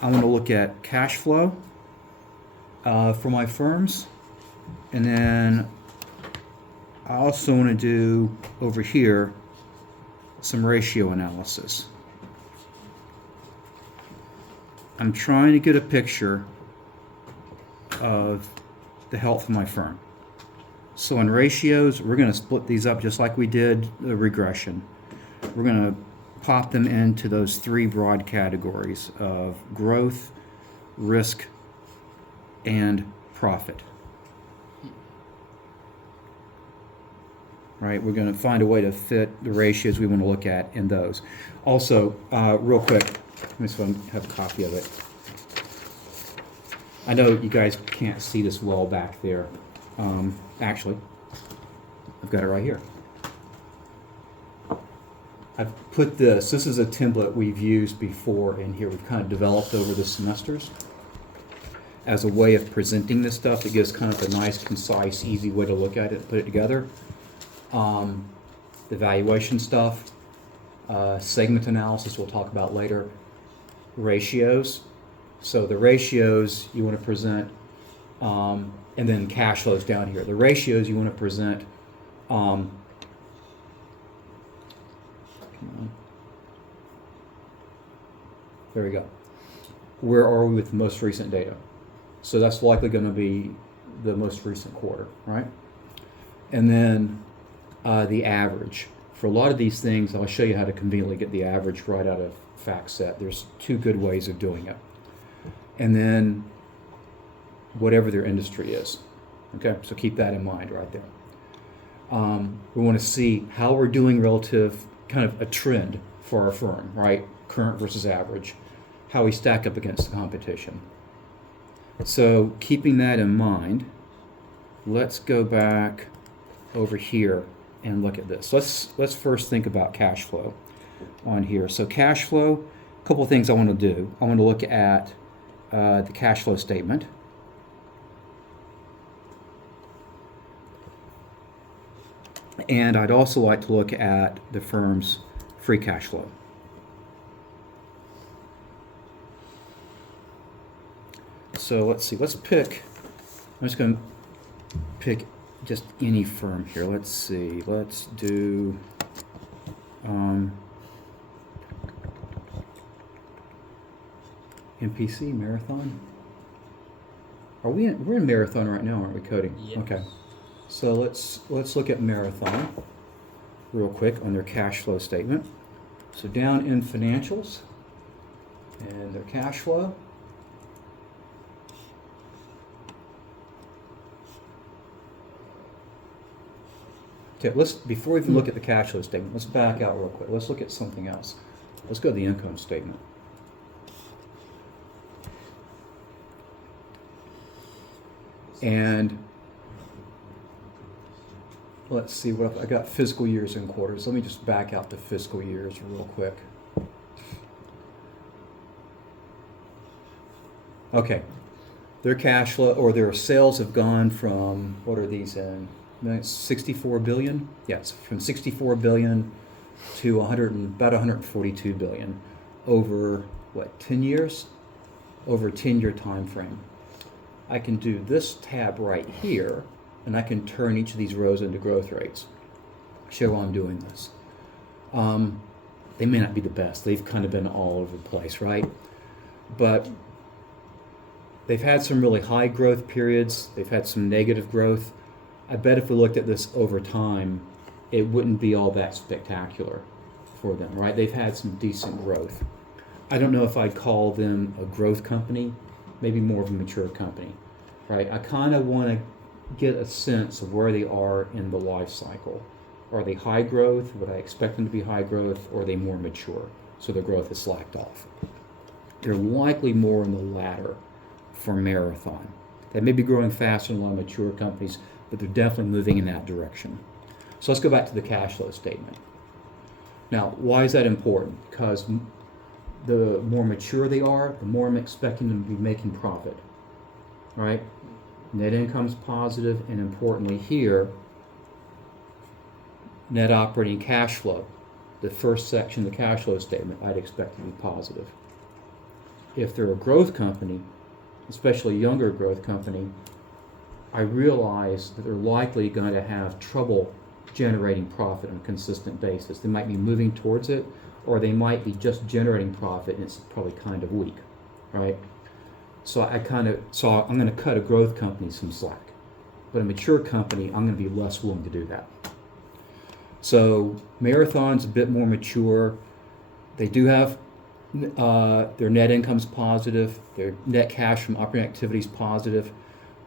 I want to look at cash flow for my firms. And then I also want to do over here some ratio analysis. I'm trying to get a picture of the health of my firm. So in ratios, we're going to split these up just like we did the regression. We're going to pop them into those three broad categories of growth, risk, and profit. Right? We're going to find a way to fit the ratios we want to look at in those. Also, real quick, let me just have a copy of it. I know you guys can't see this well back there. Actually, I've got it right here. I've put this is a template we've used before in here. We've kind of developed over the semesters as a way of presenting this stuff. It gives kind of a nice, concise, easy way to look at it, put it together. The valuation stuff, segment analysis we'll talk about later, ratios. So the ratios you want to present, and then cash flows down here. The ratios you want to present, there we go. Where are we with the most recent data? So that's likely going to be the most recent quarter, right? And then the average. For a lot of these things, I'll show you how to conveniently get the average right out of FactSet. There's two good ways of doing it. And then whatever their industry is. Okay, so keep that in mind right there. We want to see how we're doing relative, kind of a trend for our firm, right? Current versus average, how we stack up against the competition. So keeping that in mind, let's go back over here and look at this. Let's first think about cash flow on here. So cash flow, a couple of things I want to do. I want to look at the cash flow statement. And I'd also like to look at the firm's free cash flow. So let's see, I'm just going to pick just any firm here. Let's see, let's do MPC, Marathon. We're in Marathon right now, aren't we, Cody? Yes. Okay. So let's look at Marathon real quick on their cash flow statement. So down in financials and their cash flow. Okay, before we even look at the cash flow statement, let's back out real quick. Let's look at something else. Let's go to the income statement. And let's see I got fiscal years and quarters. Let me just back out the fiscal years real quick. Okay, their cash flow or their sales have gone from, what are these in? 64 billion? Yes, from 64 billion to about 142 billion over, 10 years? Over a 10-year time frame. I can do this tab right here, and I can turn each of these rows into growth rates. Show I'm doing this. They may not be the best. They've kind of been all over the place, right? But they've had some really high growth periods. They've had some negative growth. I bet if we looked at this over time, it wouldn't be all that spectacular for them, right? They've had some decent growth. I don't know if I'd call them a growth company, maybe more of a mature company, right? I kind of want to get a sense of where they are in the life cycle. Are they high growth? Would I expect them to be high growth? Or are they more mature? So their growth is slacked off. They're likely more in the latter for Marathon. They may be growing faster than a lot of mature companies, but they're definitely moving in that direction. So let's go back to the cash flow statement. Now, why is that important? Because the more mature they are, the more I'm expecting them to be making profit, right? Net income's positive, and importantly here, net operating cash flow, the first section of the cash flow statement, I'd expect to be positive. if they're a growth company, especially a younger growth company, I realize that they're likely going to have trouble generating profit on a consistent basis. They might be moving towards it, or they might be just generating profit and it's probably kind of weak, right? So I'm going to cut a growth company some slack. But a mature company, I'm going to be less willing to do that. So Marathon's a bit more mature. They do have their net income's positive, their net cash from operating activities positive.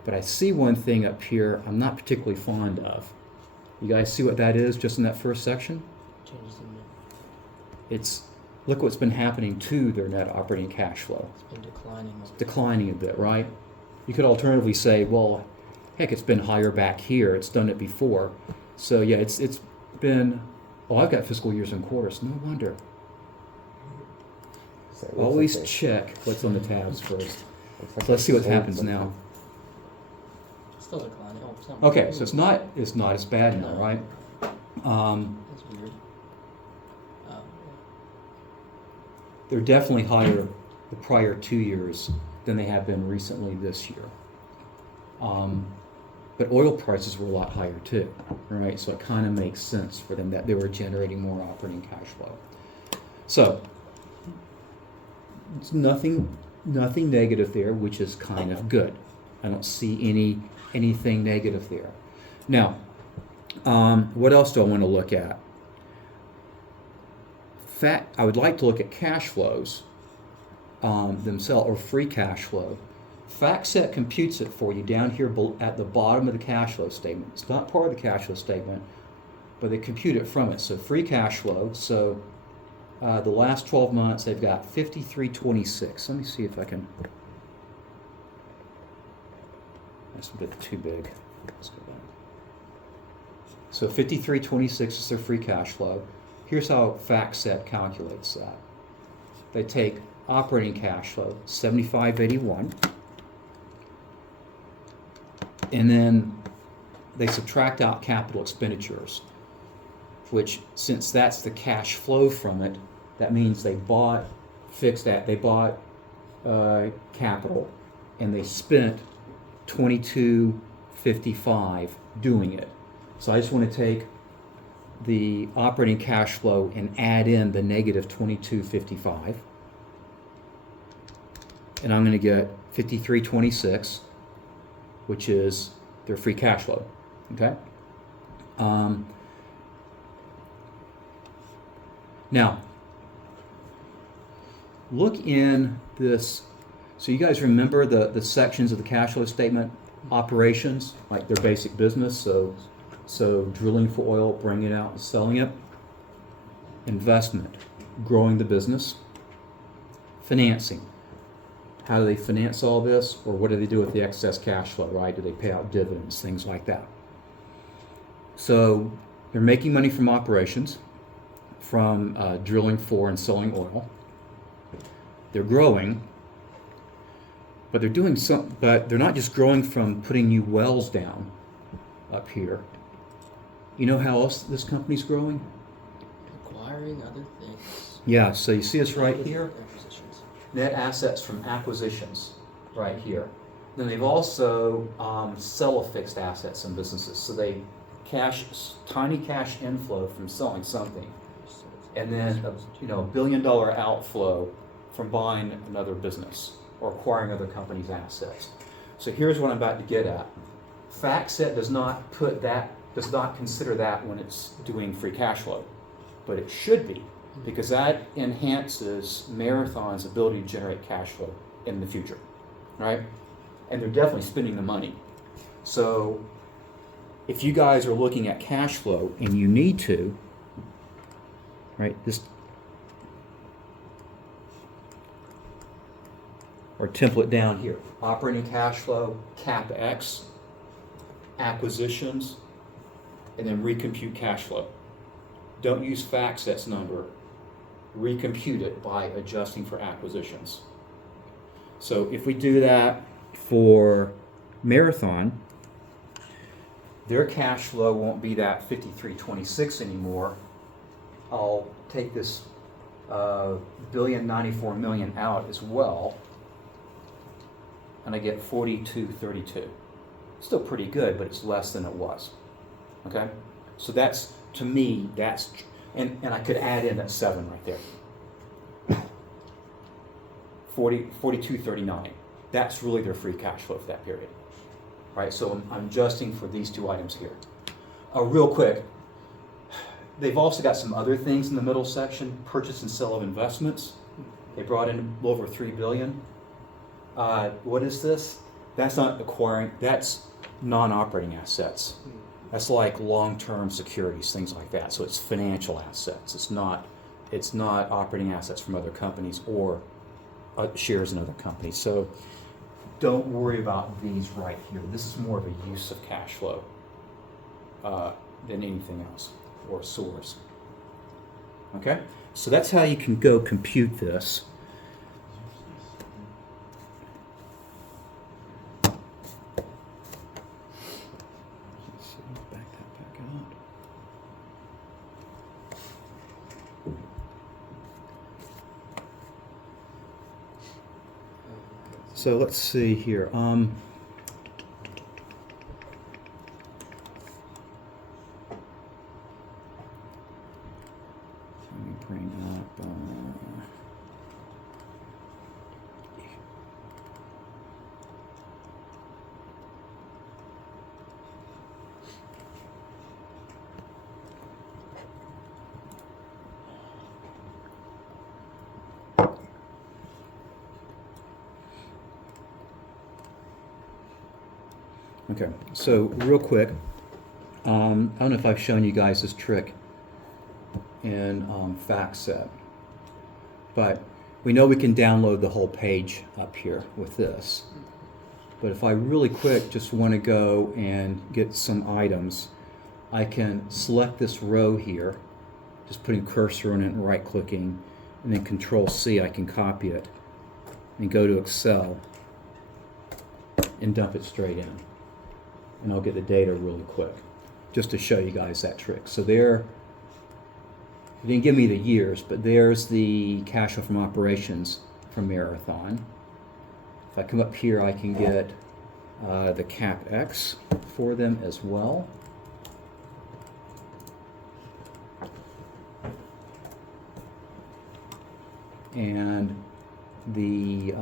But I see one thing up here I'm not particularly fond of. You guys see what that is just in that first section? Changes in net. It's, look what's been happening to their net operating cash flow. It's been declining. It's declining a bit, right? You could alternatively say, well, heck, it's been higher back here. It's done it before. So yeah, it's been, oh, I've got fiscal years and quarters. No wonder. So it looks Always like they- check what's on the tabs first. looks like So let's see they what sold happens something. now. Still declining. Oh, something. Okay, so it's not as bad now, right? That's weird. They're definitely higher the prior 2 years than they have been recently this year. But oil prices were a lot higher too, right? So it kind of makes sense for them that they were generating more operating cash flow. So it's nothing negative there, which is kind of good. I don't see anything negative there. Now, what else do I want to look at? I would like to look at cash flows themselves, or free cash flow. FactSet computes it for you down here at the bottom of the cash flow statement. It's not part of the cash flow statement, but they compute it from it. So free cash flow, so the last 12 months they've got 5326. Let me see if I can, that's a bit too big. Let's go back. So 5326 is their free cash flow. Here's how FactSet calculates that. They take operating cash flow, 7581, and then they subtract out capital expenditures, which, since that's the cash flow from it, that means they bought capital, and they spent $22.55 doing it. So I just want to take the operating cash flow and add in the negative $22.55, and I'm going to get $53.26, which is their free cash flow. Okay. Now, look in this. So you guys remember the sections of the cash flow statement? Operations, like their basic business. So drilling for oil, bringing it out and selling it. Investment, growing the business. Financing, how do they finance all this, or what do they do with the excess cash flow, right? Do they pay out dividends, things like that? So they're making money from operations, from drilling for and selling oil. They're growing, but they're not just growing from putting new wells down up here. You know how else this company's growing? Acquiring other things. Yeah, so you see this right here? Acquisitions. Net assets from acquisitions, right here. Then they've also sell of fixed assets in businesses. So they tiny cash inflow from selling something, and then a $1 billion outflow from buying another business or acquiring other companies' assets. So here's what I'm about to get at. FactSet does not consider that when it's doing free cash flow, but it should be, because that enhances Marathon's ability to generate cash flow in the future, right? And they're definitely spending the money. So if you guys are looking at cash flow, and you need to, right, or template down here, operating cash flow, CapEx, acquisitions, and then recompute cash flow. Don't use FactSet's number, recompute it by adjusting for acquisitions. So if we do that for Marathon, their cash flow won't be that 5326 anymore. I'll take this $1,094,000,000 out as well, and I get 4232. Still pretty good, but it's less than it was. Okay, so that's, to me, that's, and I could add in that 7 right there. 4239. That's really their free cash flow for that period. Right, so I'm adjusting for these two items here. Real quick, they've also got some other things in the middle section. Purchase and sale of investments. They brought in a little over $3 billion. What is this? That's not acquiring, that's non-operating assets. That's like long-term securities, things like that. So it's financial assets. It's not operating assets from other companies or shares in other companies. So don't worry about these right here. This is more of a use of cash flow than anything else, or a source. Okay, so that's how you can go compute this. Let's see, back that back out. So let's see here. Let me bring up. Okay, so real quick, I don't know if I've shown you guys this trick in FactSet, but we know we can download the whole page up here with this. But if I really quick just want to go and get some items, I can select this row here, just putting cursor on it and right clicking, and then Control C, I can copy it and go to Excel and dump it straight in. And I'll get the data really quick, just to show you guys that trick. So there, it didn't give me the years, but there's the cash flow from operations from Marathon. If I come up here, I can get the CapEx for them as well. And the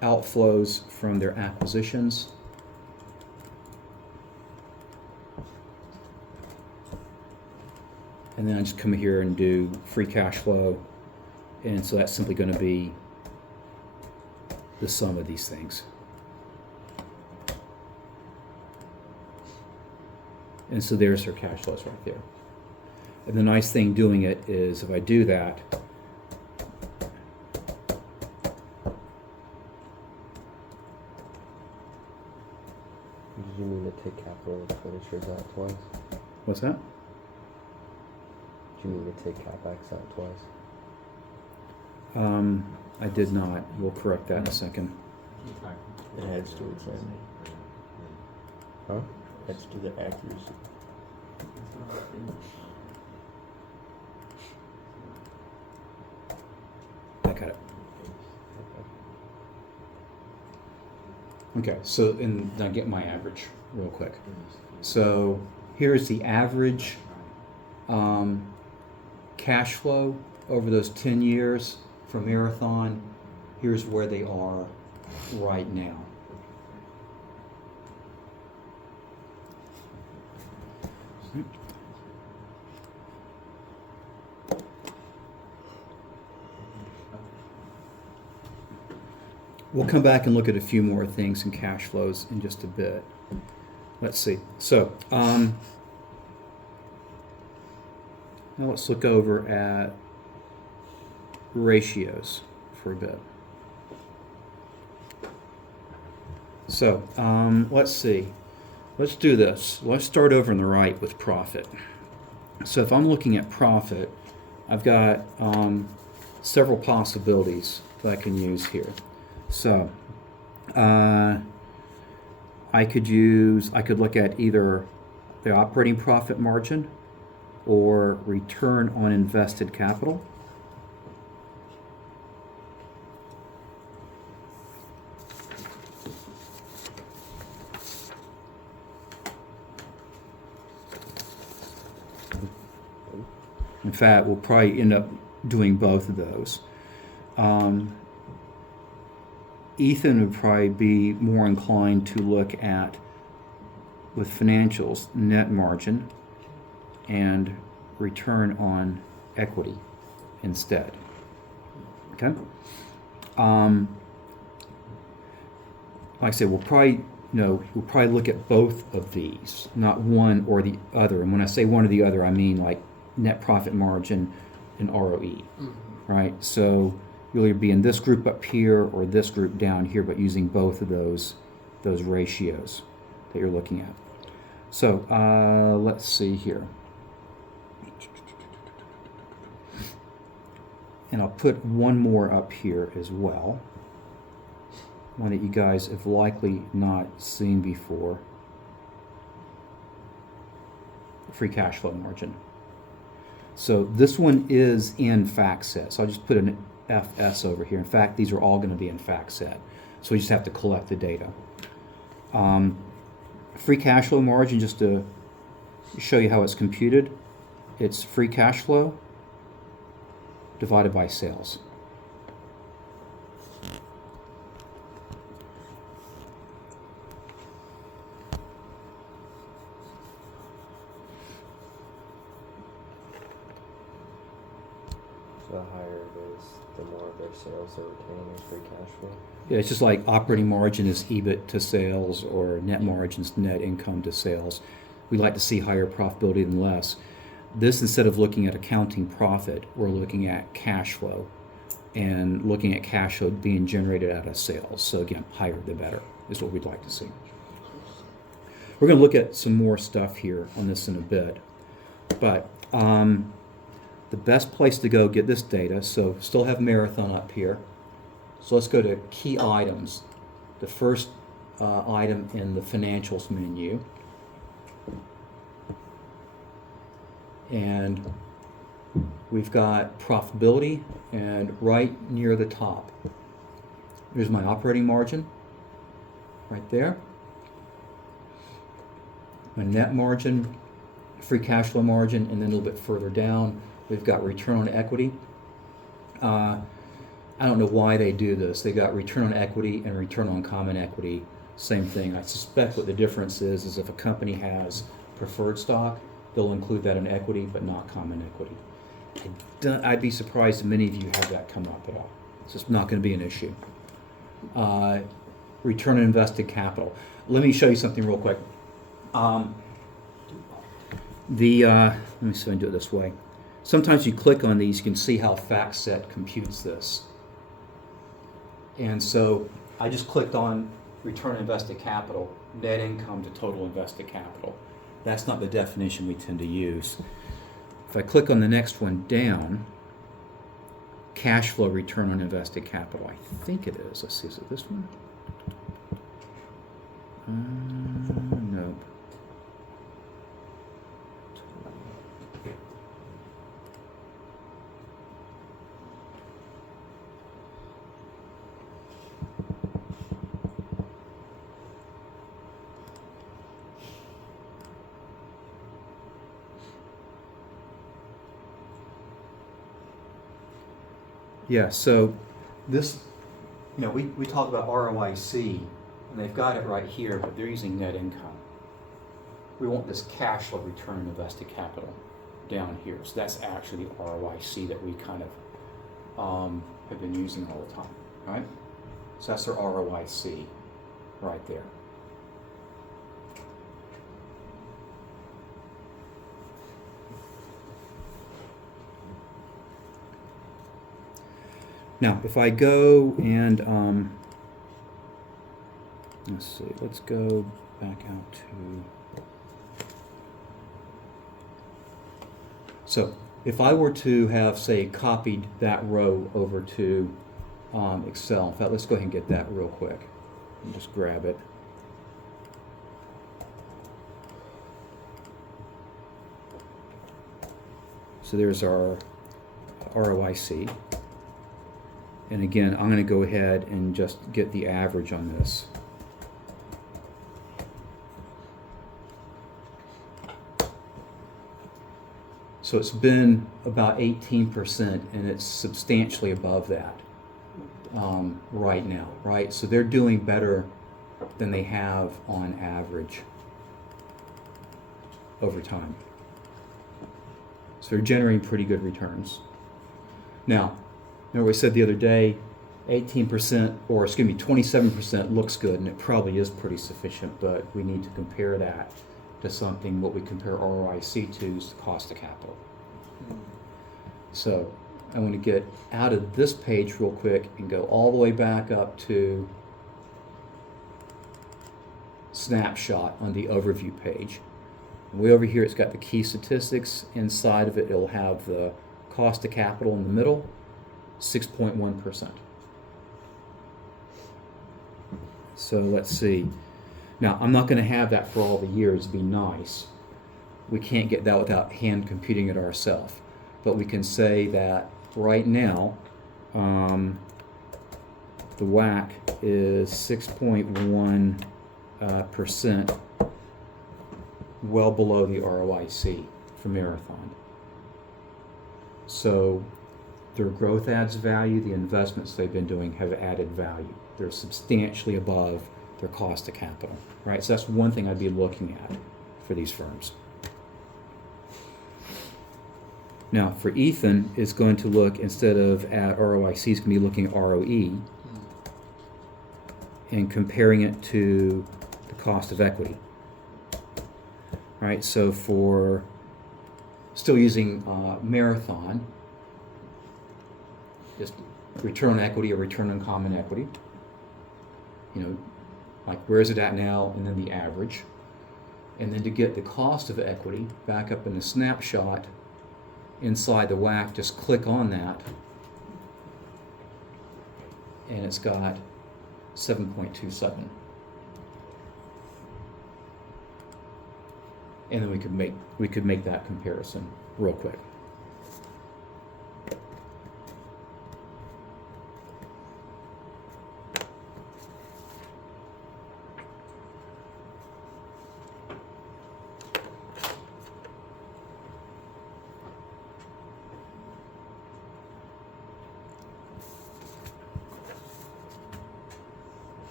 outflows from their acquisitions. And then I just come here and do free cash flow. And so that's simply going to be the sum of these things. And so there's their cash flows right there. And the nice thing doing it is if I do that, Did you mean to take capital expenditures out twice? what's that? Did you mean to take CapEx out twice? I did not. We'll correct that in a second. It adds to its end. Huh? Adds to the accuracy. I got it. Okay, so and I get my average real quick. So here's the average cash flow over those 10 years for Marathon. Here's where they are right now. We'll come back and look at a few more things in cash flows in just a bit. Let's see. So now let's look over at ratios for a bit. So let's see. Let's do this. Let's start over on the right with profit. So if I'm looking at profit, I've got several possibilities that I can use here. So I could look at either the operating profit margin or return on invested capital. In fact, we'll probably end up doing both of those. Ethan would probably be more inclined to look at, with financials, net margin and return on equity instead. Okay? Like I said, we'll probably look at both of these, not one or the other. And when I say one or the other, I mean like net profit margin and ROE, Mm-hmm. right? So you'll either be in this group up here or this group down here, but using both of those ratios that you're looking at. So let's see here. And I'll put one more up here as well. One that you guys have likely not seen before. Free cash flow margin. So this one is in FactSet. So I'll just put an FS over here. In fact, these are all going to be in FactSet. So we just have to collect the data. Free cash flow margin, just to show you how it's computed, it's free cash flow divided by sales. So the higher it is, the more of their sales they're retaining as free cash flow. Yeah, it's just like operating margin is EBIT to sales, or net margin is net income to sales. We like to see higher profitability than less. This, instead of looking at accounting profit, we're looking at cash flow, and looking at cash flow being generated out of sales. So again, higher the better is what we'd like to see. We're going to look at some more stuff here on this in a bit, but the best place to go get this data, so still have Marathon up here. So let's go to key items. The first item in the financials menu. And we've got profitability, and right near the top, there's my operating margin, right there. My net margin, free cash flow margin, and then a little bit further down, we've got return on equity. I don't know why they do this. They got return on equity and return on common equity, same thing. I suspect what the difference is if a company has preferred stock, they'll include that in equity, but not common equity. I'd be surprised if many of you have that come up at all. It's just not going to be an issue. Return on invested capital. Let me show you something real quick. Let me see if I can do it this way. Sometimes you click on these, you can see how FactSet computes this. And so I just clicked on return on invested capital, net income to total invested capital. That's not the definition we tend to use. If I click on the next one down, cash flow return on invested capital, I think it is. Let's see, is it this one? Nope. Yeah, so this, we talk about ROIC, and they've got it right here, but they're using net income. We want this cash flow return on invested capital down here. So that's actually the ROIC that we kind of have been using all the time, right? So that's their ROIC right there. Now, if I go and, let's see, let's go back out to, so if I were to have, say, copied that row over to Excel, in fact, let's go ahead and get that real quick and just grab it. So there's our ROIC. And again, I'm going to go ahead and just get the average on this. So So it's been about 18%, and it's substantially above that right now, right? So they're doing better than they have on average over time. So they're generating pretty good returns. Now, remember we said the other day, 18%, or excuse me, 27% looks good, and it probably is pretty sufficient, but we need to compare that to something. What we compare ROIC to is the cost of capital. So I want to get out of this page real quick and go all the way back up to snapshot on the overview page. Way over here, it's got the key statistics. Inside of it, it'll have the cost of capital in the middle, 6.1%. So let's see. Now, I'm not going to have that for all the years. It'd be nice. We can't get that without hand computing it ourselves. But we can say that right now, the WACC is 6.1%, well below the ROIC for Marathon. So their growth adds value. The investments they've been doing have added value. They're substantially above their cost of capital, right? So that's one thing I'd be looking at for these firms. Now, for Ethan, it's going to look, instead of at ROIC, it's going to be looking at ROE and comparing it to the cost of equity. Right, so for still using Marathon, just return on equity or return on common equity. You know, like where is it at now, and then the average. And then to get the cost of equity back up in the snapshot inside the WACC, just click on that, and it's got 7.27. And then we could make that comparison real quick.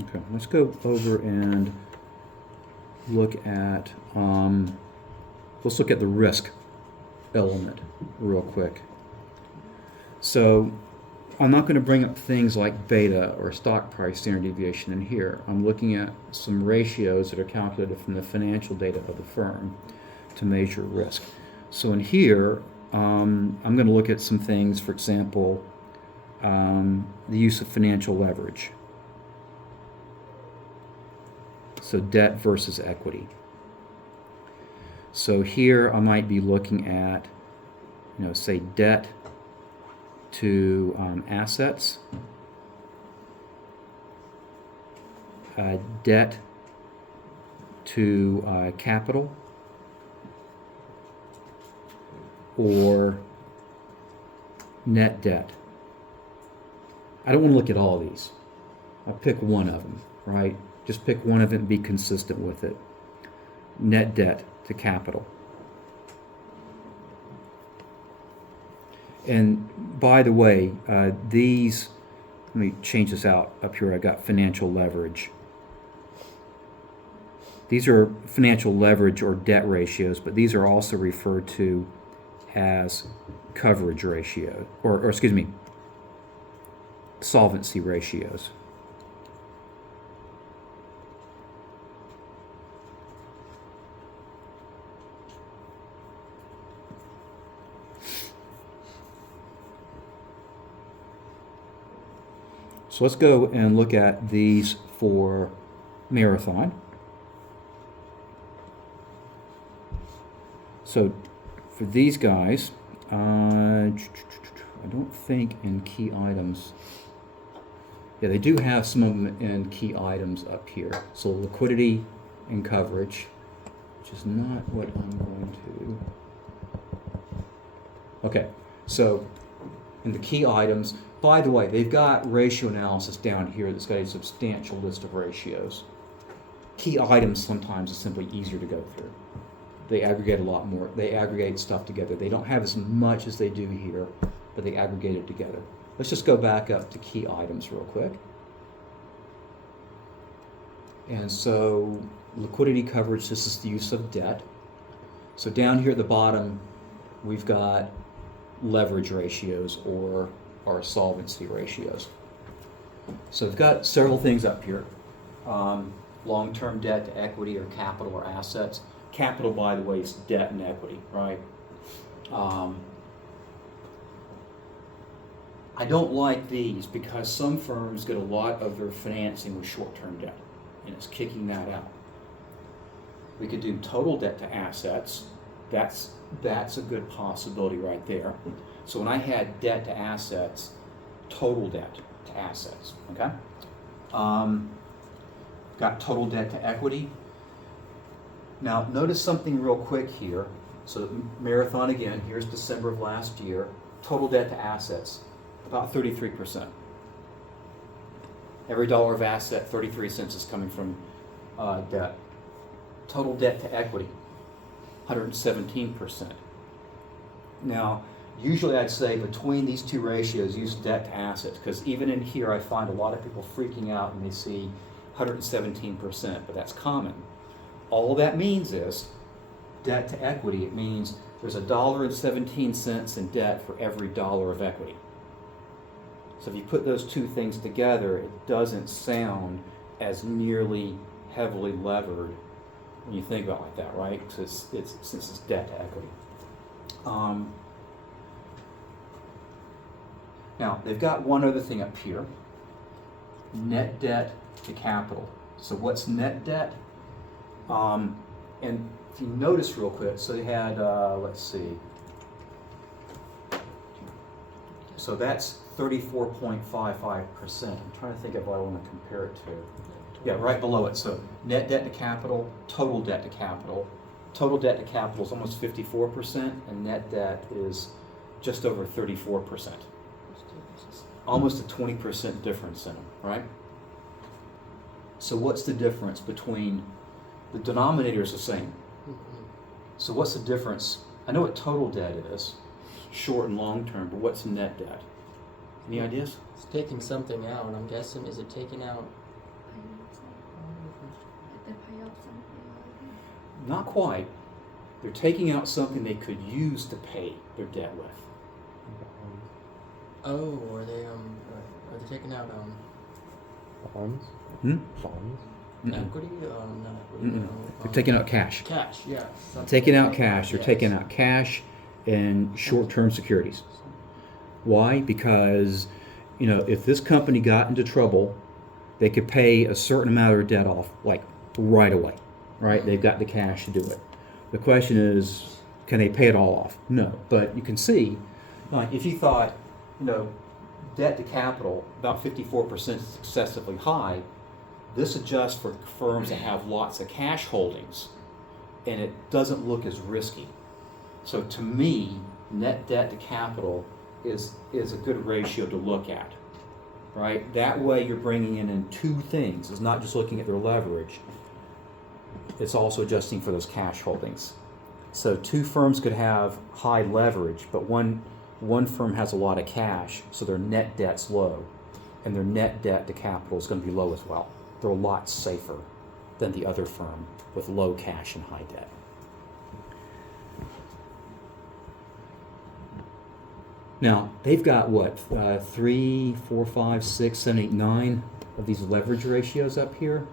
Okay, let's go over and look at let's look at the risk element real quick. So I'm not going to bring up things like beta or stock price standard deviation in here. I'm looking at some ratios that are calculated from the financial data of the firm to measure risk. So in here, I'm going to look at some things, for example, the use of financial leverage. So debt versus equity. So here I might be looking at, say debt to assets, debt to capital, or net debt. I don't want to look at all these. I'll pick one of them, right? Just pick one of it and be consistent with it. Net debt to capital. And by the way, these, let me change this out up here. I got financial leverage. These are financial leverage or debt ratios, but these are also referred to as coverage ratio, or excuse me, solvency ratios. So let's go and look at these for Marathon. So for these guys, I don't think in key items. Yeah, they do have some of them in key items up here. So liquidity and coverage, which is not what I'm going to. Okay, so in the key items, by the way, they've got ratio analysis down here that's got a substantial list of ratios. Key items sometimes is simply easier to go through. They aggregate a lot more. They aggregate stuff together. They don't have as much as they do here, but they aggregate it together. Let's just go back up to key items real quick. And so liquidity coverage, this is the use of debt. So down here at the bottom, we've got leverage ratios or our solvency ratios. So we've got several things up here. Long-term debt to equity or capital or assets. Capital, by the way, is debt and equity, right? I don't like these because some firms get a lot of their financing with short-term debt, and it's kicking that out. We could do total debt to assets. That's a good possibility right there. So when I had debt to assets, total debt to assets, okay? Got total debt to equity. Now notice something real quick here. So Marathon again, here's December of last year. Total debt to assets, about 33%. Every dollar of asset, 33 cents is coming from debt. Total debt to equity, 117%. Now, usually I'd say between these two ratios, use debt to assets, because even in here I find a lot of people freaking out when they see 117%, but that's common. All that means is debt to equity. It means there's $1.17 in debt for every dollar of equity. So if you put those two things together, it doesn't sound as nearly heavily levered when you think about it like that, right? Since it's debt to equity. Now, they've got one other thing up here, net debt to capital. So what's net debt? And if you notice real quick, so they had, let's see, so that's 34.55%. I'm trying to think of what I want to compare it to. Yeah, right below it. So net debt to capital, total debt to capital. Total debt to capital is almost 54%, and net debt is just over 34%. Almost a 20% difference in them, right? So what's the difference between, the denominator is the same. So what's the difference? I know what total debt is, short and long term, but what's net debt? Any ideas? It's taking something out. I'm guessing, is it taking out? Not quite. They're taking out something they could use to pay their debt with. Oh, are they taking out Bonds? Bonds? equity? Not equity. Mm-mm. They're taking out cash. Cash, yeah. Taking out cash. They're Yes. taking out cash and short-term securities. Why? Because, if this company got into trouble, they could pay a certain amount of their debt off, like right away, right? They've got the cash to do it. The question is, can they pay it all off? No. But you can see, like, if you thought, debt to capital, about 54% is excessively high, this adjusts for firms that have lots of cash holdings, and it doesn't look as risky. So to me, net debt to capital is a good ratio to look at, right? That way you're bringing in two things. It's not just looking at their leverage. It's also adjusting for those cash holdings. So two firms could have high leverage, but one firm has a lot of cash, so their net debt's low, and their net debt to capital is going to be low as well. They're a lot safer than the other firm with low cash and high debt. Now, they've got what, 3, 4, 5, 6, 7, 8, 9 of these leverage ratios up here.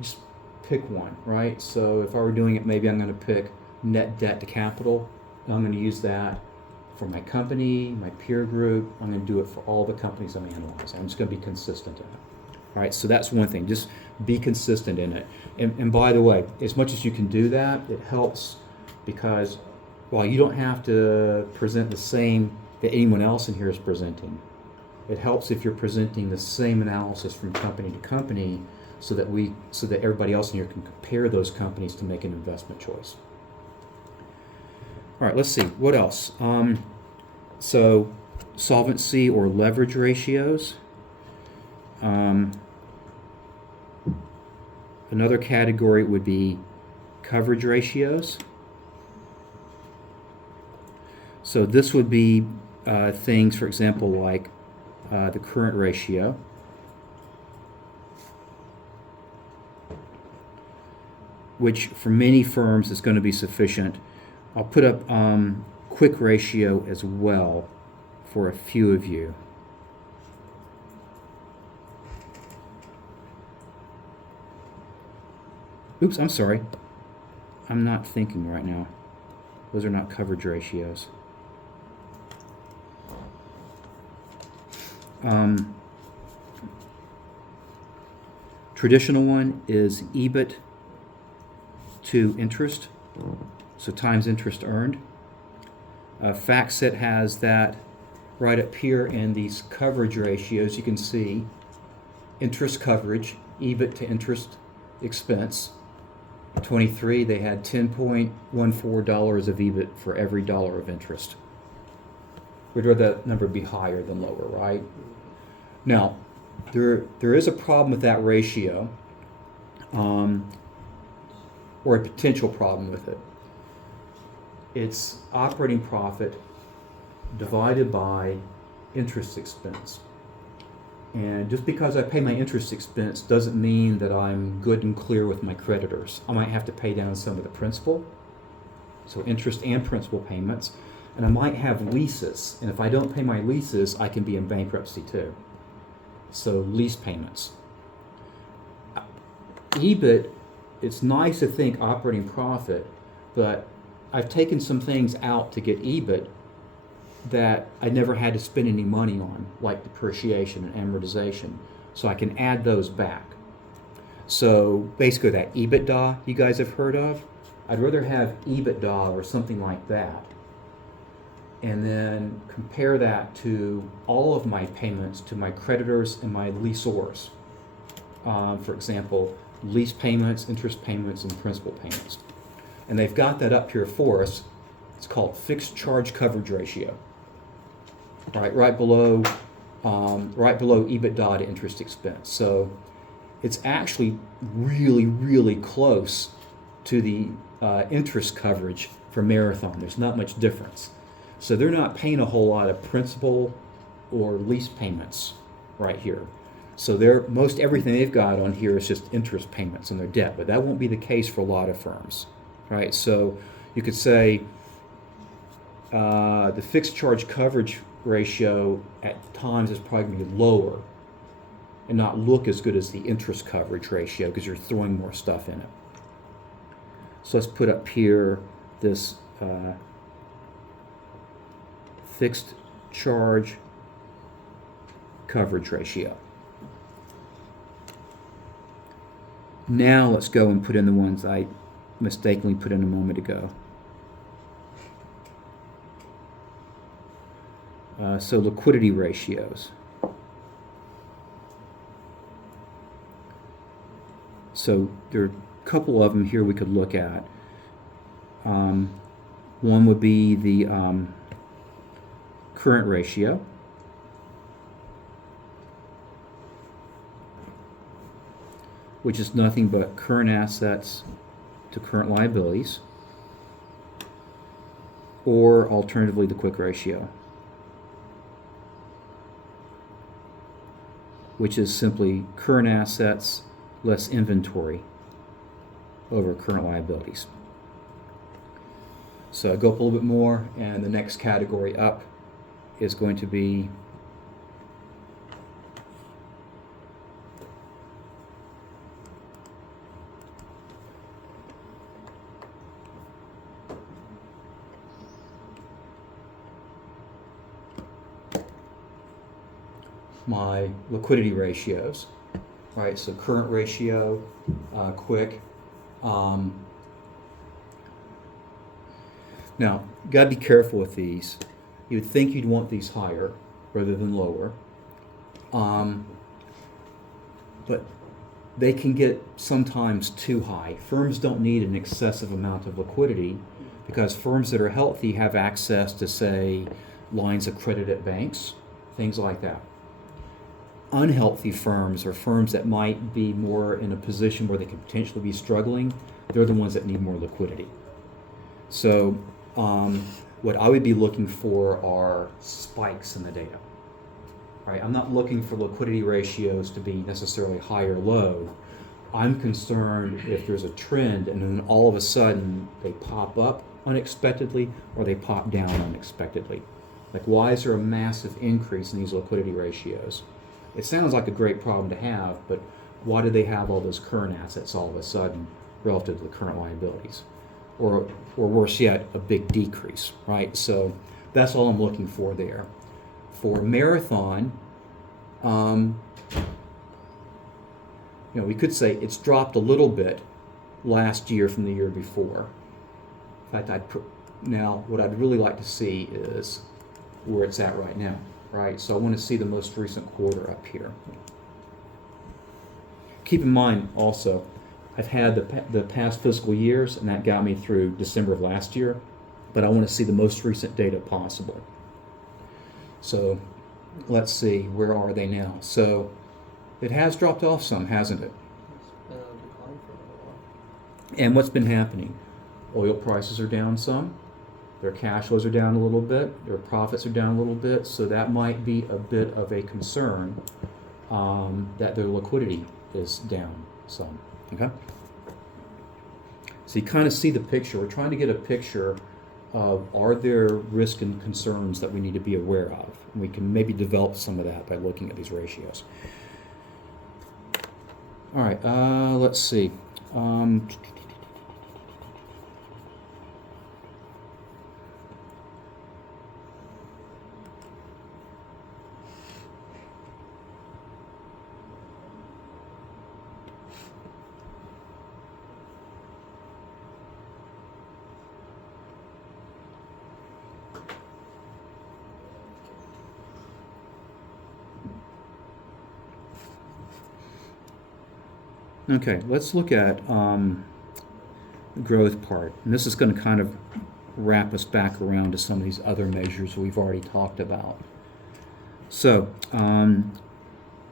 Just pick one, right? So if I were doing it, maybe I'm going to pick net debt to capital. And I'm going to use that for my company, my peer group. I'm going to do it for all the companies I'm analyzing. I'm just going to be consistent in it. All right, so that's one thing. Just be consistent in it. And by the way, as much as you can do that, it helps because while you don't have to present the same that anyone else in here is presenting, it helps if you're presenting the same analysis from company to company so that everybody else in here can compare those companies to make an investment choice. All right, let's see. What else? So solvency or leverage ratios. Another category would be coverage ratios. So this would be things, for example, like the current ratio. Which for many firms is going to be sufficient. I'll put up quick ratio as well for a few of you. Oops, I'm sorry. I'm not thinking right now. Those are not coverage ratios. Traditional one is EBIT to interest, so times interest earned. FactSet has that right up here in these coverage ratios. You can see interest coverage, EBIT to interest expense. 23, they had $10.14 of EBIT for every dollar of interest. We'd rather that number be higher than lower, right? Now, there is a problem with that ratio, or a potential problem with it. It's operating profit divided by interest expense. And just because I pay my interest expense doesn't mean that I'm good and clear with my creditors. I might have to pay down some of the principal, so interest and principal payments, and I might have leases. And if I don't pay my leases, I can be in bankruptcy too. So lease payments. EBIT, it's nice to think operating profit, but I've taken some things out to get EBIT that I never had to spend any money on, like depreciation and amortization. So I can add those back. So basically that EBITDA you guys have heard of, I'd rather have EBITDA or something like that, and then compare that to all of my payments to my creditors and my lessors. For example, lease payments, interest payments, and principal payments. And they've got that up here for us. It's called fixed charge coverage ratio. Right below EBITDA to interest expense. So it's actually really, really close to the interest coverage for Marathon. There's not much difference. So they're not paying a whole lot of principal or lease payments right here. So most everything they've got on here is just interest payments on their debt, but that won't be the case for a lot of firms, right? So you could say the fixed charge coverage ratio at times is probably going to be lower and not look as good as the interest coverage ratio because you're throwing more stuff in it. So let's put up here this fixed charge coverage ratio. Now let's go and put in the ones I mistakenly put in a moment ago. So liquidity ratios. So there are a couple of them here we could look at. One would be the current ratio. Which is nothing but current assets to current liabilities, or alternatively the quick ratio, which is simply current assets less inventory over current liabilities. So I go up a little bit more, and the next category up is going to be my liquidity ratios, right? So current ratio, quick. Now, you gotta be careful with these. You would think you'd want these higher rather than lower. But they can get sometimes too high. Firms don't need an excessive amount of liquidity because firms that are healthy have access to, say, lines of credit at banks, things like that. Unhealthy firms, or firms that might be more in a position where they could potentially be struggling, they're the ones that need more liquidity. So what I would be looking for are spikes in the data. Right? I'm not looking for liquidity ratios to be necessarily high or low. I'm concerned if there's a trend and then all of a sudden they pop up unexpectedly or they pop down unexpectedly. Like, why is there a massive increase in these liquidity ratios? It sounds like a great problem to have, but why do they have all those current assets all of a sudden relative to the current liabilities? Or worse yet, a big decrease, right? So that's all I'm looking for there. For Marathon, we could say it's dropped a little bit last year from the year before. In fact, now what I'd really like to see is where it's at right now, right? So I want to see the most recent quarter up here. Keep in mind also, I've had the past fiscal years, and that got me through December of last year, but I want to see the most recent data possible. So let's see, where are they now? So it has dropped off some, hasn't it? It's been on decline for a little while. And what's been happening? Oil prices are down some, their cash flows are down a little bit, their profits are down a little bit, so that might be a bit of a concern that their liquidity is down some, okay? So you kind of see the picture. We're trying to get a picture of, are there risks and concerns that we need to be aware of? And we can maybe develop some of that by looking at these ratios. All right, let's see. Okay, let's look at the growth part. And this is going to kind of wrap us back around to some of these other measures we've already talked about. So,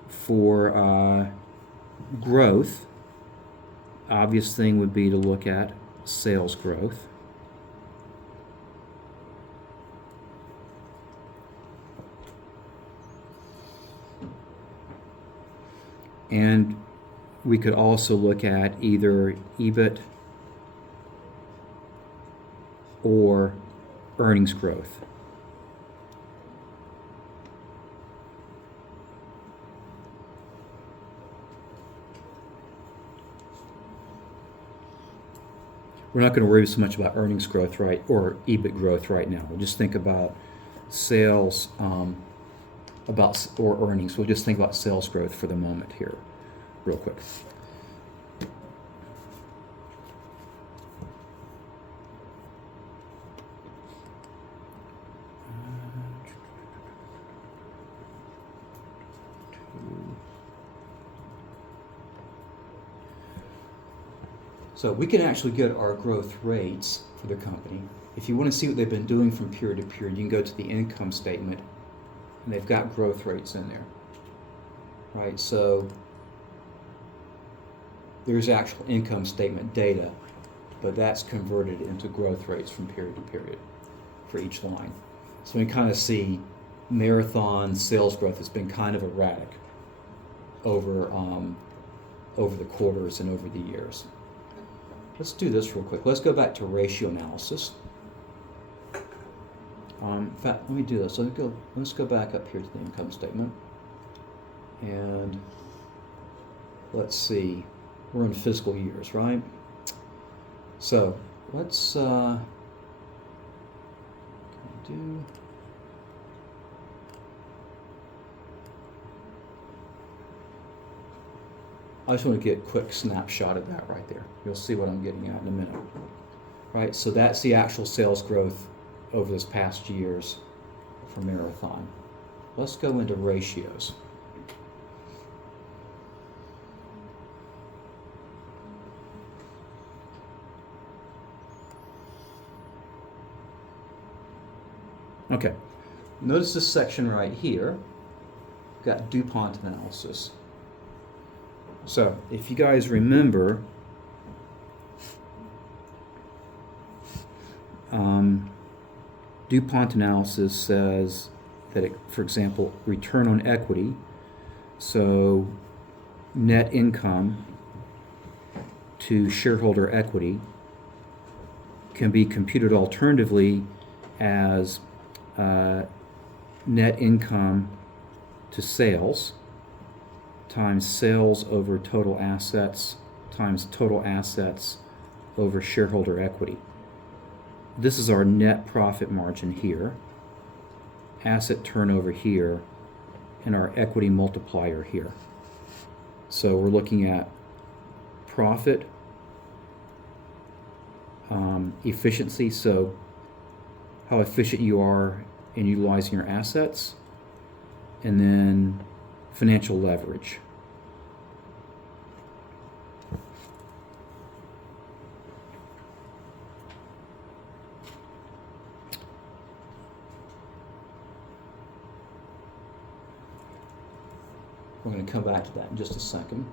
for growth, obvious thing would be to look at sales growth. And we could also look at either EBIT or earnings growth. We're not going to worry so much about earnings growth, right, or EBIT growth right now. We'll just think about sales, or earnings. We'll just think about sales growth for the moment here, real quick. So we can actually get our growth rates for the company. If you want to see what they've been doing from period to period, you can go to the income statement, and they've got growth rates in there, right? So there's actual income statement data, but that's converted into growth rates from period to period for each line. So we kind of see Marathon sales growth has been kind of erratic over the quarters and over the years. Let's do this real quick. Let's go back to ratio analysis. In fact, let me do this. Let's go back up here to the income statement. And let's see. We're in fiscal years, right? So let's I just want to get a quick snapshot of that right there. You'll see what I'm getting at in a minute. Right, so that's the actual sales growth over this past years for Marathon. Let's go into ratios. Okay, notice this section right here. We've got DuPont analysis. So, if you guys remember, DuPont analysis says that, for example, return on equity, so net income to shareholder equity, can be computed alternatively as net income to sales times sales over total assets times total assets over shareholder equity. This is our net profit margin here, asset turnover here, and our equity multiplier here. So we're looking at profit, efficiency, so how efficient you are in utilizing your assets, and then financial leverage. We're going to come back to that in just a second.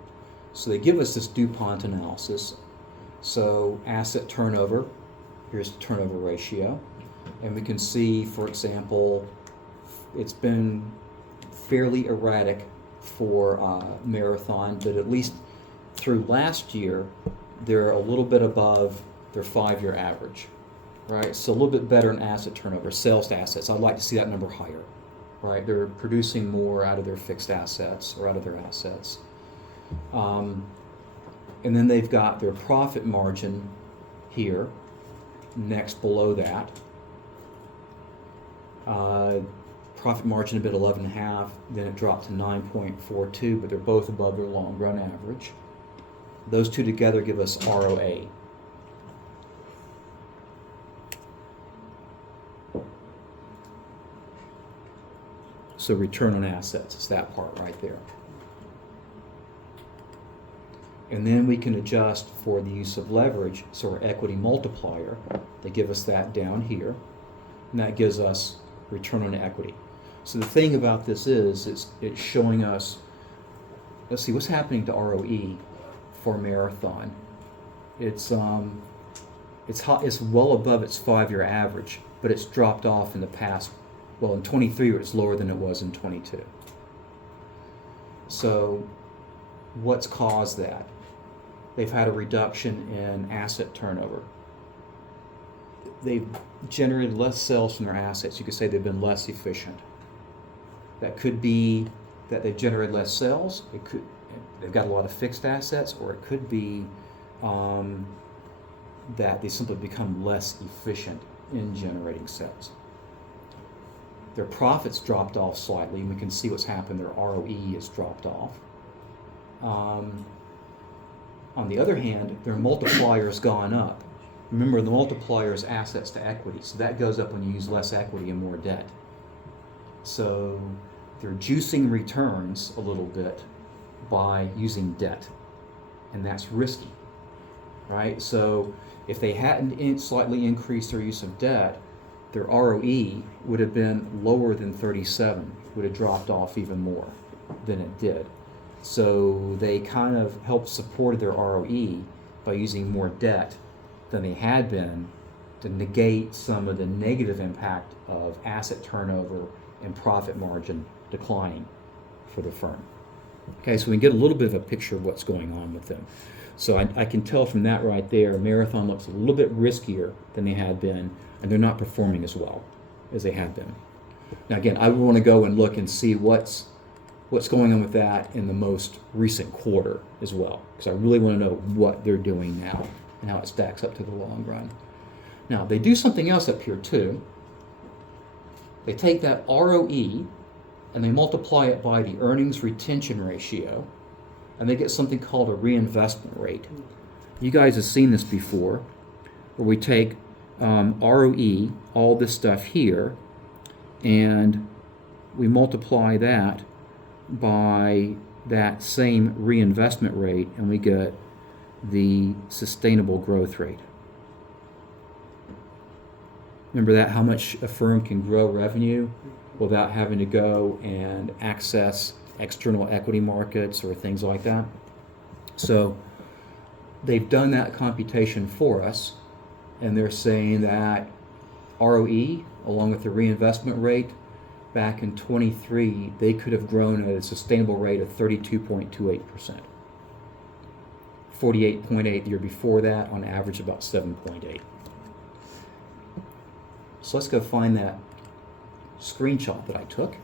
So they give us this DuPont analysis. So asset turnover, here's the turnover ratio. And we can see, for example, it's been fairly erratic for Marathon, but at least through last year, they're a little bit above their 5-year average, right? So a little bit better in asset turnover, sales to assets. I'd like to see that number higher, right? They're producing more out of their fixed assets or out of their assets. And then they've got their profit margin here, next below that. Profit margin a bit 11.5, then it dropped to 9.42, but they're both above their long run average. Those two together give us ROA. So return on assets is that part right there. And then we can adjust for the use of leverage, so our equity multiplier, they give us that down here, and that gives us return on equity. So the thing about this is, it's showing us, let's see, what's happening to ROE for Marathon. It's well above its 5-year average, but it's dropped off in the past. Well, in 23, it's lower than it was in 22. So what's caused that? They've had a reduction in asset turnover. They've generated less sales from their assets. You could say they've been less efficient. That could be that they've generated less sales. They've got a lot of fixed assets, or it could be that they simply become less efficient in generating sales. Their profits dropped off slightly, and we can see what's happened. Their ROE has dropped off. On the other hand, their multiplier has gone up. Remember, the multiplier is assets to equity, so that goes up when you use less equity and more debt. So they're juicing returns a little bit by using debt, and that's risky, right? So if they hadn't slightly increased their use of debt, their ROE would have been lower than 37, would have dropped off even more than it did. So they kind of helped support their ROE by using more debt than they had been to negate some of the negative impact of asset turnover and profit margin declining for the firm. Okay, so we can get a little bit of a picture of what's going on with them. So I can tell from that right there, Marathon looks a little bit riskier than they had been, and they're not performing as well as they had been. Now again, I want to go and look and see what's going on with that in the most recent quarter as well, because I really want to know what they're doing now and how it stacks up to the long run. Now, they do something else up here too. They take that ROE and they multiply it by the earnings retention ratio, and they get something called a reinvestment rate. You guys have seen this before, where we take ROE, all this stuff here, and we multiply that by that same reinvestment rate, and we get the sustainable growth rate. Remember that, how much a firm can grow revenue without having to go and access external equity markets or things like that. So they've done that computation for us, and they're saying that ROE along with the reinvestment rate, back in 23, they could have grown at a sustainable rate of 32.28%. 48.8 the year before that, on average about 7.8. So let's go find that screenshot that I took.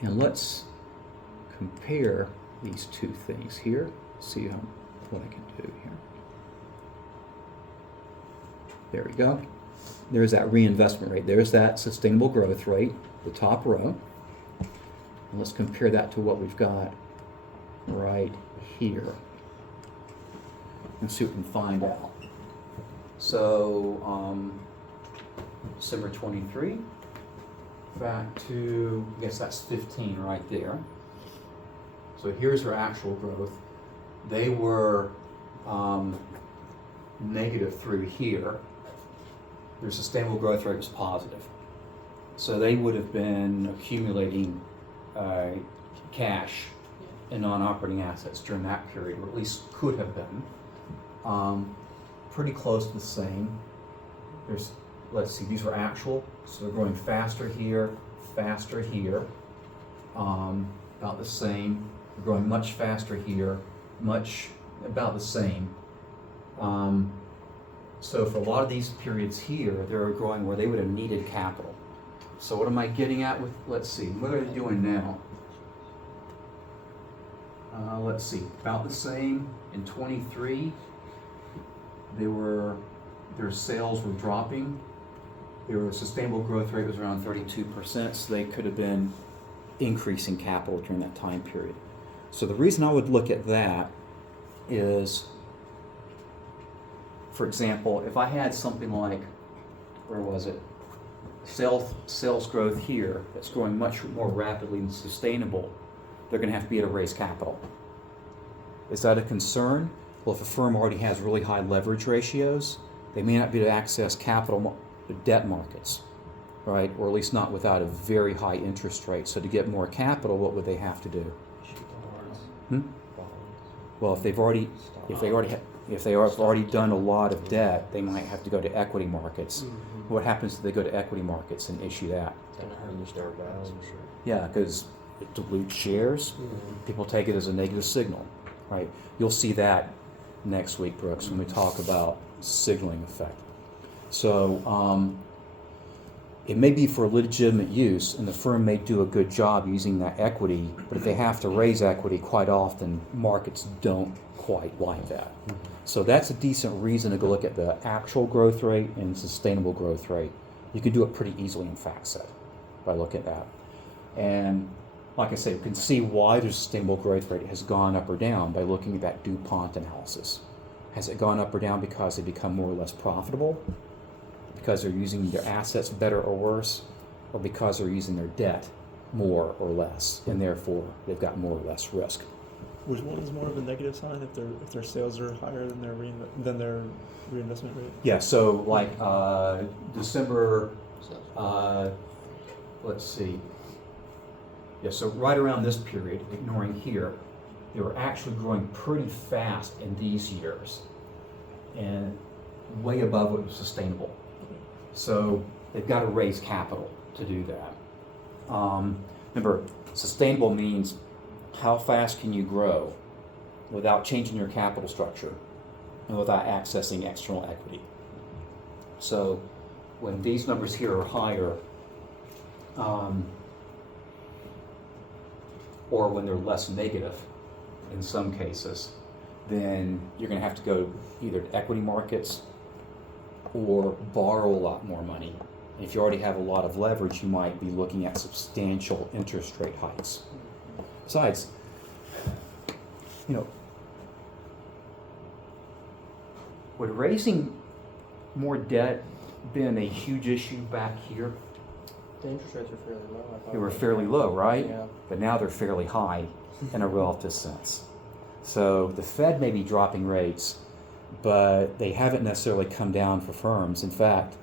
And let's compare these two things here. See what I can do here. There we go. There's that reinvestment rate. There's that sustainable growth rate, the top row. And let's compare that to what we've got right here. And see what we can find out. So, December 23, back to, I guess that's 15 right there. So here's our actual growth. They were negative through here. Their sustainable growth rate was positive. So they would have been accumulating cash in non-operating assets during that period, or at least could have been. Pretty close to the same. There's, let's see, these were actual, so they're growing faster here, about the same. They're growing much faster here, much about the same. So for a lot of these periods here, they're growing where they would have needed capital. So what am I getting at with, let's see, what are they doing now? Let's see, about the same in 23. Their sales were dropping. Their sustainable growth rate was around 32%, so they could have been increasing capital during that time period. So the reason I would look at that is, for example, if I had something like, where was it? Sales growth here that's growing much more rapidly and sustainable, they're going to have to be able to raise capital. Is that a concern? Well, if a firm already has really high leverage ratios, they may not be able to access capital debt markets, right? Or at least not without a very high interest rate. So to get more capital, what would they have to do? Well, if they've already done a lot of debt, they might have to go to equity markets. Mm-hmm. What happens if they go to equity markets and issue that? Yeah, because it dilutes shares. People take it as a negative signal, right? You'll see that next week, Brooks, when we talk about signaling effect. So it may be for legitimate use, and the firm may do a good job using that equity, but if they have to raise equity, quite often markets don't quite like that. So that's a decent reason to go look at the actual growth rate and sustainable growth rate. You can do it pretty easily in FactSet by looking at that. And like I said, you can see why the sustainable growth rate has gone up or down by looking at that DuPont analysis. Has it gone up or down because they become more or less profitable? Because they're using their assets better or worse? Or because they're using their debt more or less, and therefore they've got more or less risk? Which one is more of a negative sign if their sales are higher than their reinvestment rate? Yeah, so like December, let's see. Yeah, so right around this period, ignoring here, they were actually growing pretty fast in these years and way above what was sustainable. So they've got to raise capital to do that. Remember, sustainable means how fast can you grow without changing your capital structure and without accessing external equity. So when these numbers here are higher, or when they're less negative in some cases, then you're going to have to go either to equity markets or borrow a lot more money. And if you already have a lot of leverage, you might be looking at substantial interest rate hikes. Besides, would raising more debt been a huge issue back here? The interest rates are fairly low. I thought. They were fairly low, right? Yeah. But now they're fairly high in a relative sense. So the Fed may be dropping rates, but they haven't necessarily come down for firms. In fact,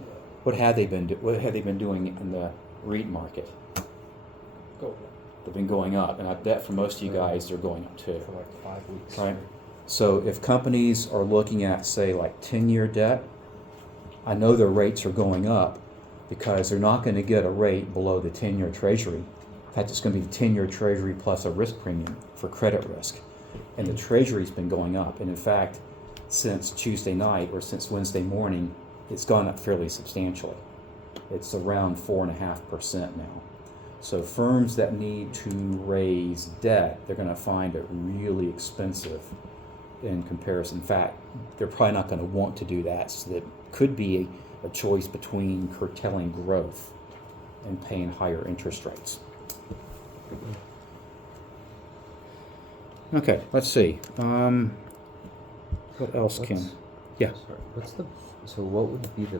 what have they been doing in the REIT market? Go. They've been going up, and I bet for most of you guys they're going up too. For like 5 weeks. Right. So if companies are looking at, say, like 10-year debt, I know their rates are going up because they're not going to get a rate below the 10-year treasury. In fact, it's going to be the 10-year treasury plus a risk premium for credit risk. And the treasury's been going up. And in fact, since Tuesday night or since Wednesday morning, it's gone up fairly substantially. It's around 4.5% now. So firms that need to raise debt, they're going to find it really expensive in comparison. In fact, they're probably not going to want to do that. So that could be a choice between curtailing growth and paying higher interest rates. Okay, let's see. What else, Kim? Yeah. So what would be the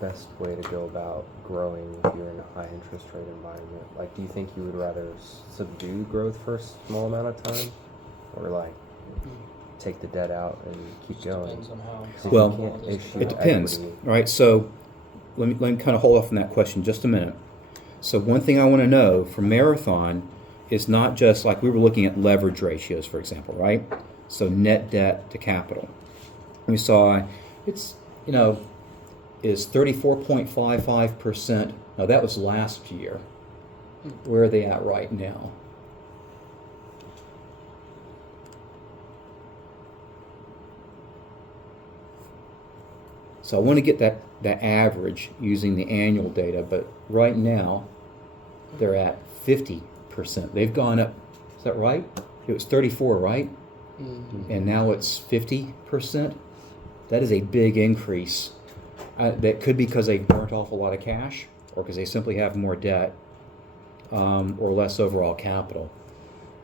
best way to go about growing if you're in a high interest rate environment? Like, do you think you would rather subdue growth for a small amount of time, or like take the debt out and keep going? Depends on how. 'Cause if Well, you can't issue It depends. equity- All right, so let me kind of hold off on that question just a minute. So one thing I want to know for Marathon is not just like we were looking at leverage ratios, for example, right? So net debt to capital. We saw it's, is 34.55%. Now that was last year. Where are they at right now? So I want to get that average using the annual data, but right now they're at 50%. They've gone up, is that right? It was 34, right? And now it's 50%. That is a big increase. That could be because they've burnt off a lot of cash, or because they simply have more debt, or less overall capital.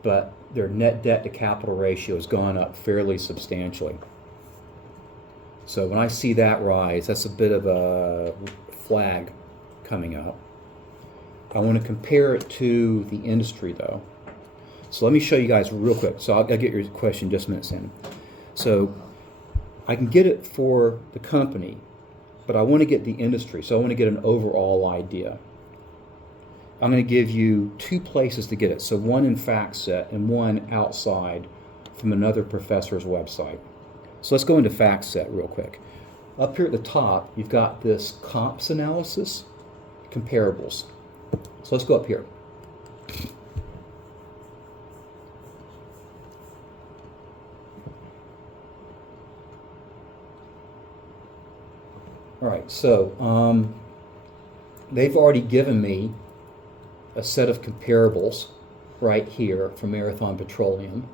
But their net debt to capital ratio has gone up fairly substantially. So when I see that rise, that's a bit of a flag coming up. I want to compare it to the industry though. So let me show you guys real quick. So I'll get your question in just a minute, Sam. So I can get it for the company, but I want to get the industry. So I want to get an overall idea. I'm going to give you two places to get it. So one in FactSet and one outside from another professor's website. So let's go into FactSet real quick. Up here at the top, you've got this comps analysis, comparables. So let's go up here. All right, so they've already given me a set of comparables right here from Marathon Petroleum.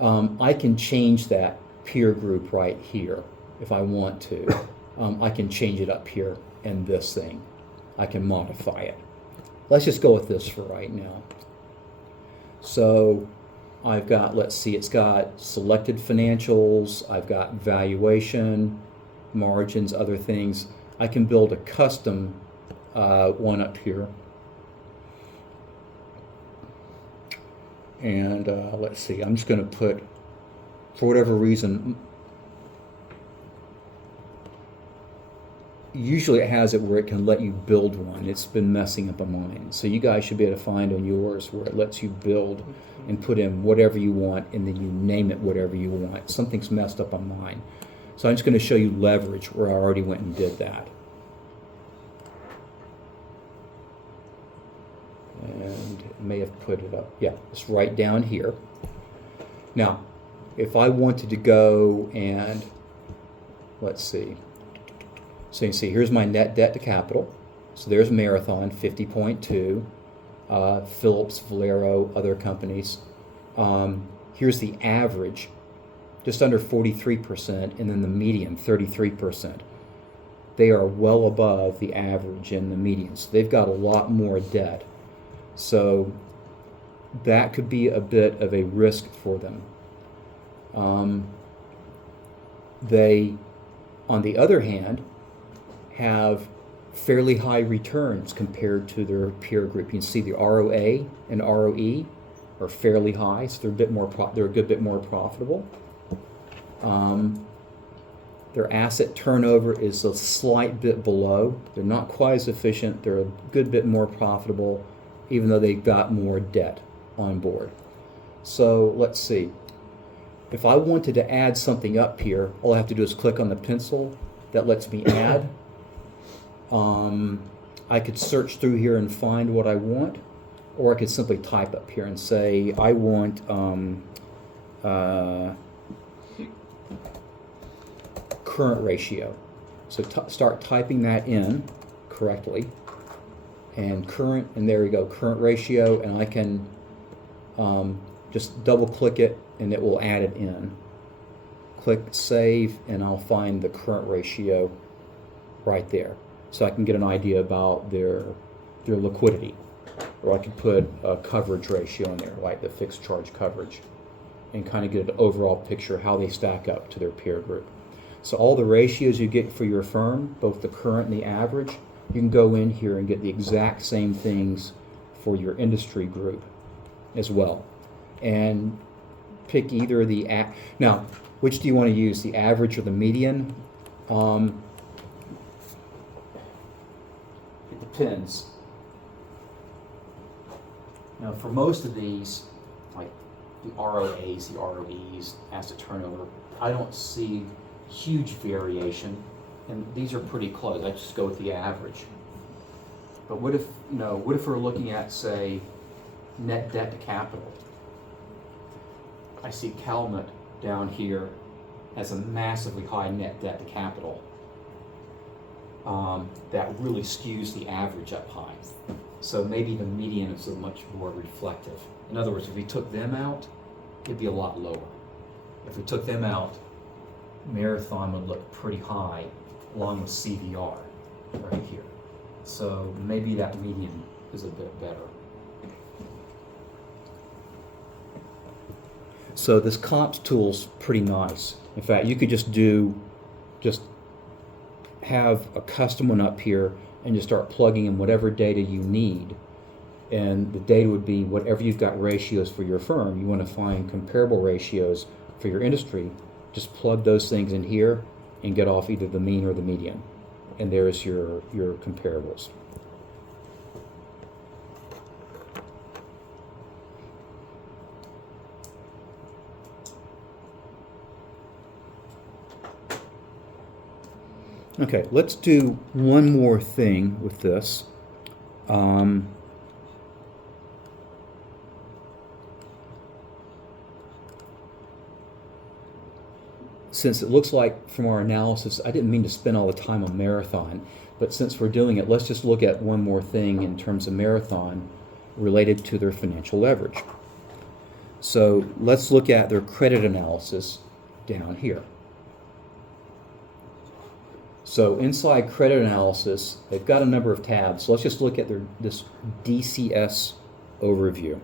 I can change that peer group right here if I want to. I can change it up here in this thing. I can modify it. Let's just go with this for right now. So I've got, let's see, it's got selected financials, I've got valuation, margins, other things. I can build a custom one up here. And let's see, I'm just going to put, for whatever reason, usually it has it where it can let you build one. It's been messing up on mine. So you guys should be able to find on yours where it lets you build and put in whatever you want, and then you name it whatever you want. Something's messed up on mine. So I'm just going to show you leverage where I already went and did that. And it may have put it up. Yeah, it's right down here. Now, if I wanted to go and, let's see. So you can see, here's my net debt to capital. So there's Marathon, 50.2. Phillips, Valero, other companies. Here's the average, just under 43%, and then the median, 33%. They are well above the average and the median. So they've got a lot more debt. So that could be a bit of a risk for them. They, on the other hand, have fairly high returns compared to their peer group. You can see the ROA and ROE are fairly high, so they're a bit more they're a good bit more profitable. Their asset turnover is a slight bit below. They're not quite as efficient. They're a good bit more profitable, even though they've got more debt on board. So let's see. if I wanted to add something up here, all I have to do is click on the pencil that lets me add. I could search through here and find what I want, or I could simply type up here and say, I want current ratio. So start typing that in correctly. And current, and there we go, current ratio, and I can just double click it and it will add it in. Click save and I'll find the current ratio right there. So I can get an idea about their liquidity. Or I could put a coverage ratio in there, like the fixed charge coverage, and kind of get an overall picture of how they stack up to their peer group. So all the ratios you get for your firm, both the current and the average, you can go in here and get the exact same things for your industry group as well. And pick either now, which do you want to use, the average or the median? It depends. Now, for most of these, like the ROAs, the ROEs, asset turnover, I don't see huge variation, and these are pretty close. I just go with the average. But what if we're looking at, say, net debt to capital? I see Calumet down here has a massively high net debt to capital. That really skews the average up high. So maybe the median is much more reflective. In other words, if we took them out, it'd be a lot lower. If we took them out, Marathon would look pretty high, along with CVR right here. So maybe that median is a bit better. So this comps tool's pretty nice. In fact, you could just have a custom one up here and just start plugging in whatever data you need. And the data would be whatever you've got ratios for your firm. You want to find comparable ratios for your industry. Just plug those things in here and get off either the mean or the median. And there's your comparables. Okay, let's do one more thing with this. Since it looks like from our analysis, I didn't mean to spend all the time on Marathon, but since we're doing it, let's just look at one more thing in terms of Marathon related to their financial leverage. So let's look at their credit analysis down here. So inside credit analysis, they've got a number of tabs. So let's just look at this DCS overview.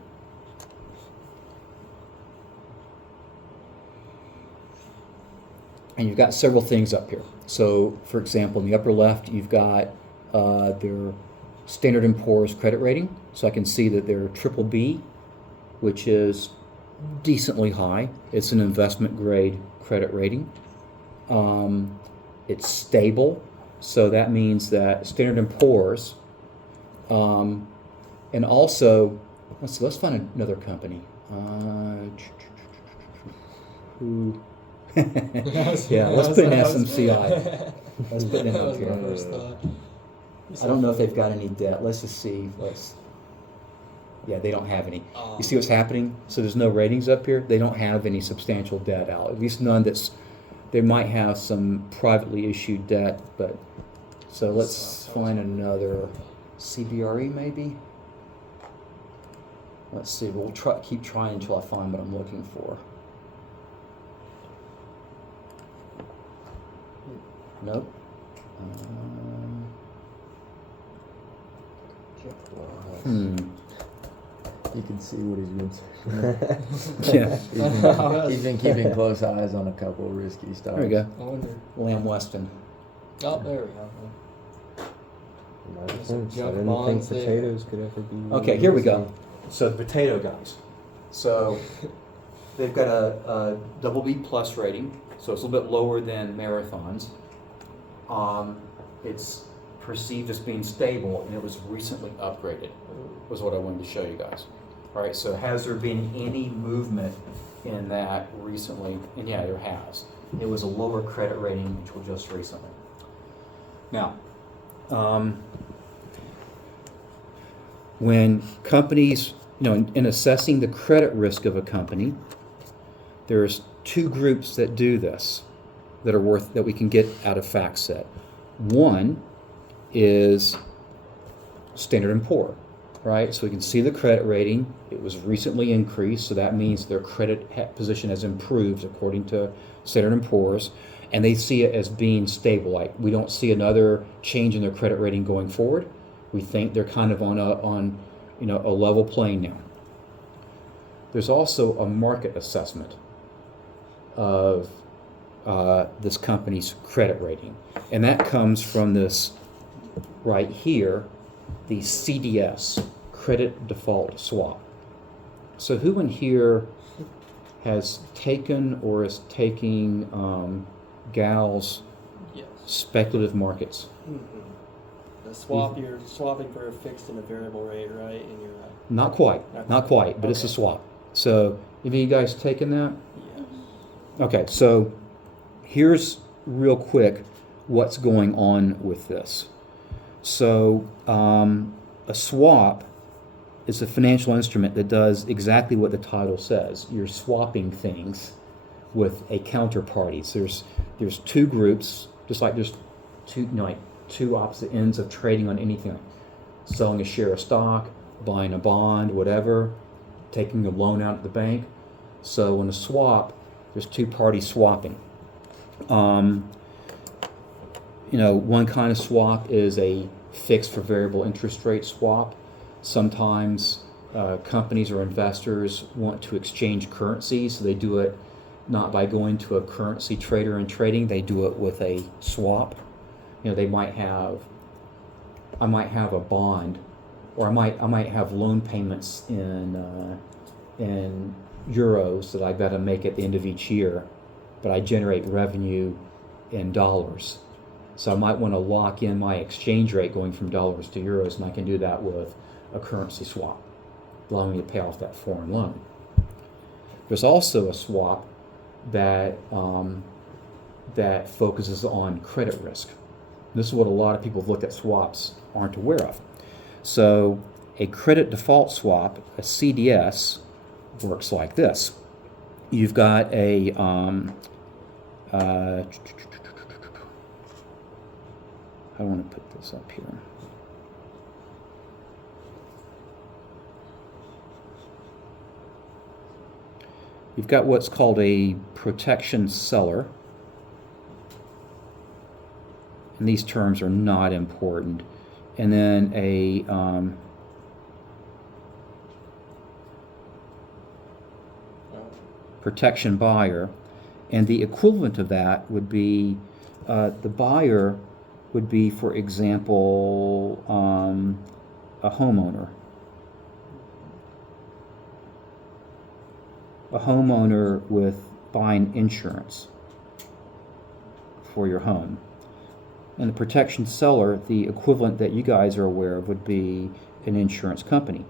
And you've got several things up here. So, for example, in the upper left, you've got their Standard & Poor's credit rating. So I can see that they're BBB, which is decently high. It's an investment grade credit rating. It's stable, so that means that Standard & Poor's, and also, let's find another company. Who? Yeah, let's put in SMCI. Let's put them up here. I don't know if they've got any debt. Let's just see. Yeah, they don't have any. You see what's happening? So there's no ratings up here. They don't have any substantial debt out. At least none that's. They might have some privately issued debt, but so let's find another CBRE maybe. Let's see. We'll keep trying until I find what I'm looking for. Nope. You can see what he's been Yeah. He's been keeping close eyes on a couple of risky stocks. There we go. I wonder. Lamb Weston. Oh, there we go. I didn't Some think junk bonds there. potatoes could ever be. Okay, here we go. So the potato guys. So they've got a BB plus rating, so it's a little bit lower than Marathon's. It's perceived as being stable, and it was recently upgraded, was what I wanted to show you guys. right? So has there been any movement in that recently? And yeah, there has. It was a lower credit rating until just recently. Now, when companies, in assessing the credit risk of a company, there's two groups that do this that we can get out of FactSet. One is Standard & Poor, right? So we can see the credit rating. It was recently increased, so that means their credit position has improved according to Standard & Poor's, and they see it as being stable. Like, we don't see another change in their credit rating going forward. We think they're kind of on a level plane now. There's also a market assessment of this company's credit rating, and that comes from this right here, the CDS, credit default swap. So who in here has taken or is taking Gal's Yes. speculative markets? The swap, you're swapping for a fixed and a variable rate, right? And you're Not quite, but it's a Okay. swap. So have you guys taken that? yes. Okay, so here's real quick what's going on with this. So a swap is a financial instrument that does exactly what the title says. You're swapping things with a counterparty. So there's two groups, just like there's two opposite ends of trading on anything. Selling a share of stock, buying a bond, whatever, taking a loan out at the bank. So in a swap, there's two parties swapping. One kind of swap is a fixed for variable interest rate swap. Sometimes companies or investors want to exchange currencies, so they do it not by going to a currency trader and trading. They do it with a swap. I might have a bond, or I might have loan payments in euros that I got to make at the end of each year, but I generate revenue in dollars. So I might want to lock in my exchange rate going from dollars to euros, and I can do that with a currency swap, allowing me to pay off that foreign loan. There's also a swap that focuses on credit risk. This is what a lot of people who've looked at swaps aren't aware of. So a credit default swap, a CDS, works like this. You've got a I want to put this up here. You've got what's called a protection seller. And these terms are not important. And then a protection buyer. And the equivalent of that would be the buyer would be, for example, a homeowner. A homeowner with buying insurance for your home. And the protection seller, the equivalent that you guys are aware of, would be an insurance company.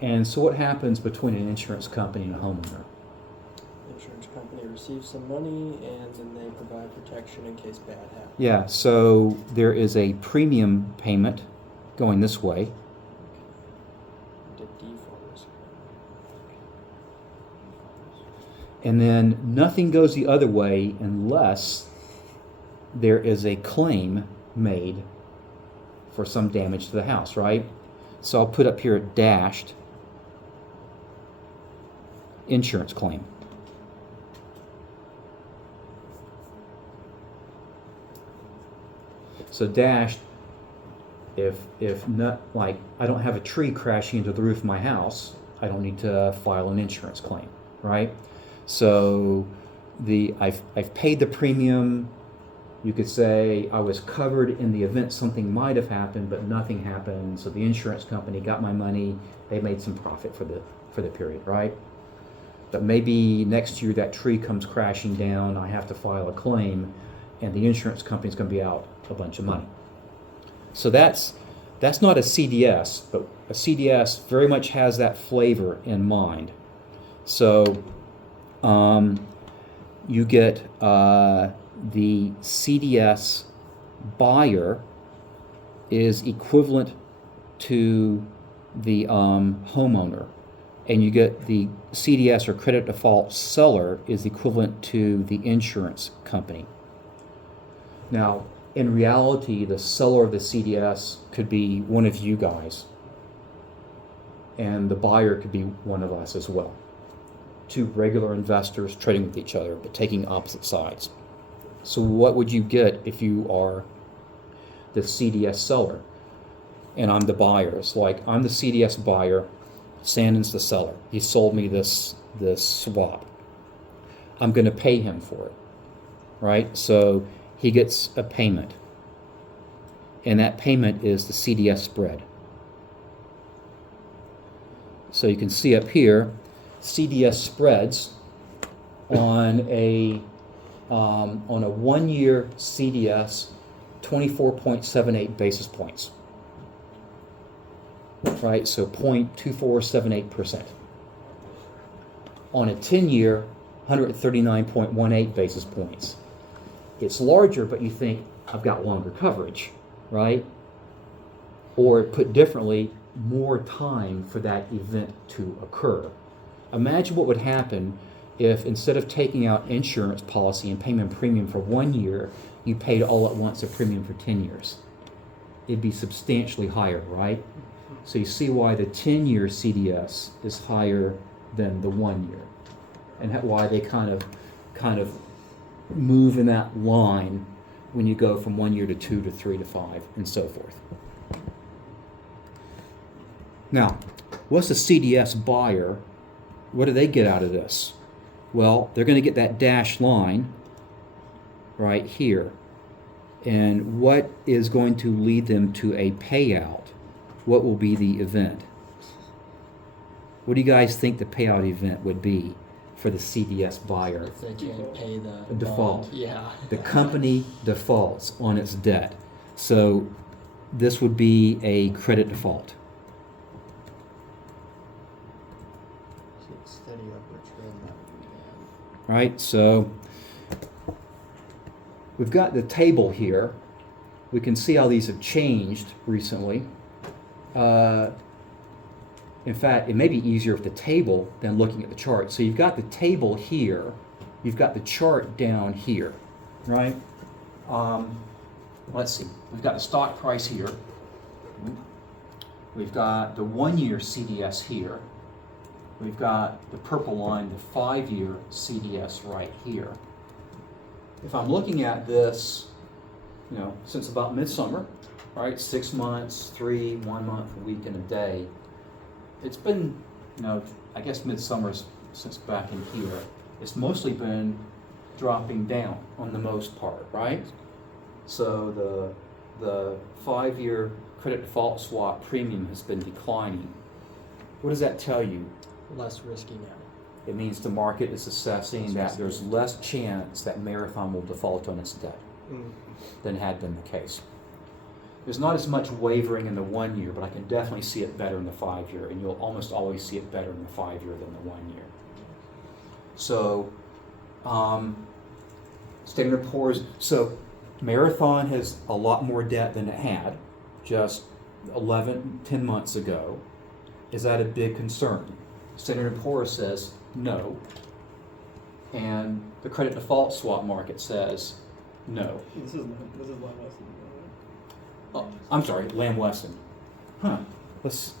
And so what happens between an insurance company and a homeowner? Insurance company receives some money and then they provide protection in case bad happens. Yeah, so there is a premium payment going this way. The default risk. And then nothing goes the other way unless there is a claim made for some damage to the house, right? So I'll put up here dashed insurance claim. So dashed, if not, like, I don't have a tree crashing into the roof of my house, I don't need to file an insurance claim, right? So I've paid the premium. You could say I was covered in the event something might have happened, but nothing happened. So the insurance company got my money. They made some profit for the period, right? But maybe next year that tree comes crashing down. I have to file a claim, and the insurance company's going to be out a bunch of money. So that's not a CDS, but a CDS very much has that flavor in mind. So you get the CDS buyer is equivalent to the homeowner, and you get the CDS or credit default seller is equivalent to the insurance company. Now, in reality, the seller of the CDS could be one of you guys, and the buyer could be one of us as well. Two regular investors trading with each other, but taking opposite sides. So what would you get if you are the CDS seller and I'm the buyer? It's like I'm the CDS buyer, Sandin's the seller. He sold me this swap. I'm going to pay him for it, right? So he gets a payment, and that payment is the CDS spread. So you can see up here, CDS spreads on a 1 year CDS, 24.78 basis points, right? So 0.2478%. On a 10-year, 139.18 basis points. It's larger, but you think, I've got longer coverage, right? Or put differently, more time for that event to occur. Imagine what would happen if instead of taking out insurance policy and paying a premium for 1 year, you paid all at once a premium for 10 years. It'd be substantially higher, right? So you see why the 10-year CDS is higher than the 1 year, and why they kind of move in that line when you go from 1 year to 2 to 3 to 5 and so forth. Now, what's the CDS buyer? What do they get out of this? Well, they're going to get that dashed line right here. And what is going to lead them to a payout? What will be the event? What do you guys think the payout event would be for the CDS buyer? If they can't pay the A default. bond. Yeah. The company defaults on its debt. So this would be a credit default. Steady upward trend. Right? So we've got the table here. We can see how these have changed recently. In fact, it may be easier with the table than looking at the chart. So you've got the table here. You've got the chart down here, right? Let's see. We've got the stock price here. We've got the 1 year CDS here. We've got the purple line, the 5-year CDS right here. If I'm looking at this, since about midsummer, right? 6 months, 3, 1 month, a week, and a day. It's been, I guess midsummer's since back in here. It's mostly been dropping down on the most part, right? So the 5-year credit default swap premium has been declining. What does that tell you? Less risky now. It means the market is assessing that there's less chance that Marathon will default on its debt than had been the case. There's not as much wavering in the 1 year, but I can definitely see it better in the 5 year, and you'll almost always see it better in the 5 year than the 1 year. So, Standard & Poor's, so Marathon has a lot more debt than it had just 10 months ago. Is that a big concern? Standard & Poor's says no, and the credit default swap market says no. This is Lamb Weston. Oh, I'm sorry, Lamb Weston. Huh. Let's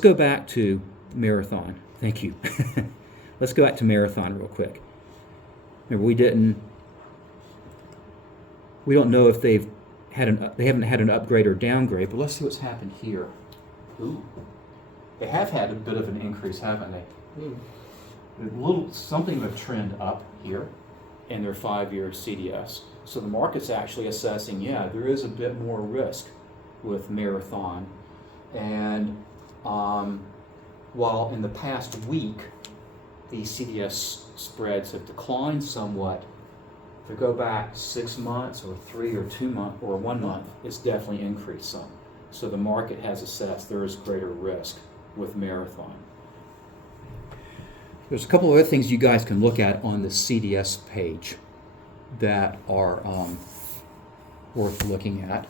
go back to Marathon. Thank you. Let's go back to Marathon real quick. Remember, we don't know if they haven't had an upgrade or downgrade, but let's see what's happened here. Ooh. They have had a bit of an increase, haven't they? Something of a trend up here in their 5-year CDS. So the market's actually assessing, there is a bit more risk with Marathon. And while in the past week, the CDS spreads have declined somewhat, If we go back 6 months or 3 or 2 months or 1 month, it's definitely increased some. So the market has assessed there is greater risk with Marathon. There's a couple of other things you guys can look at on the CDS page that are worth looking at.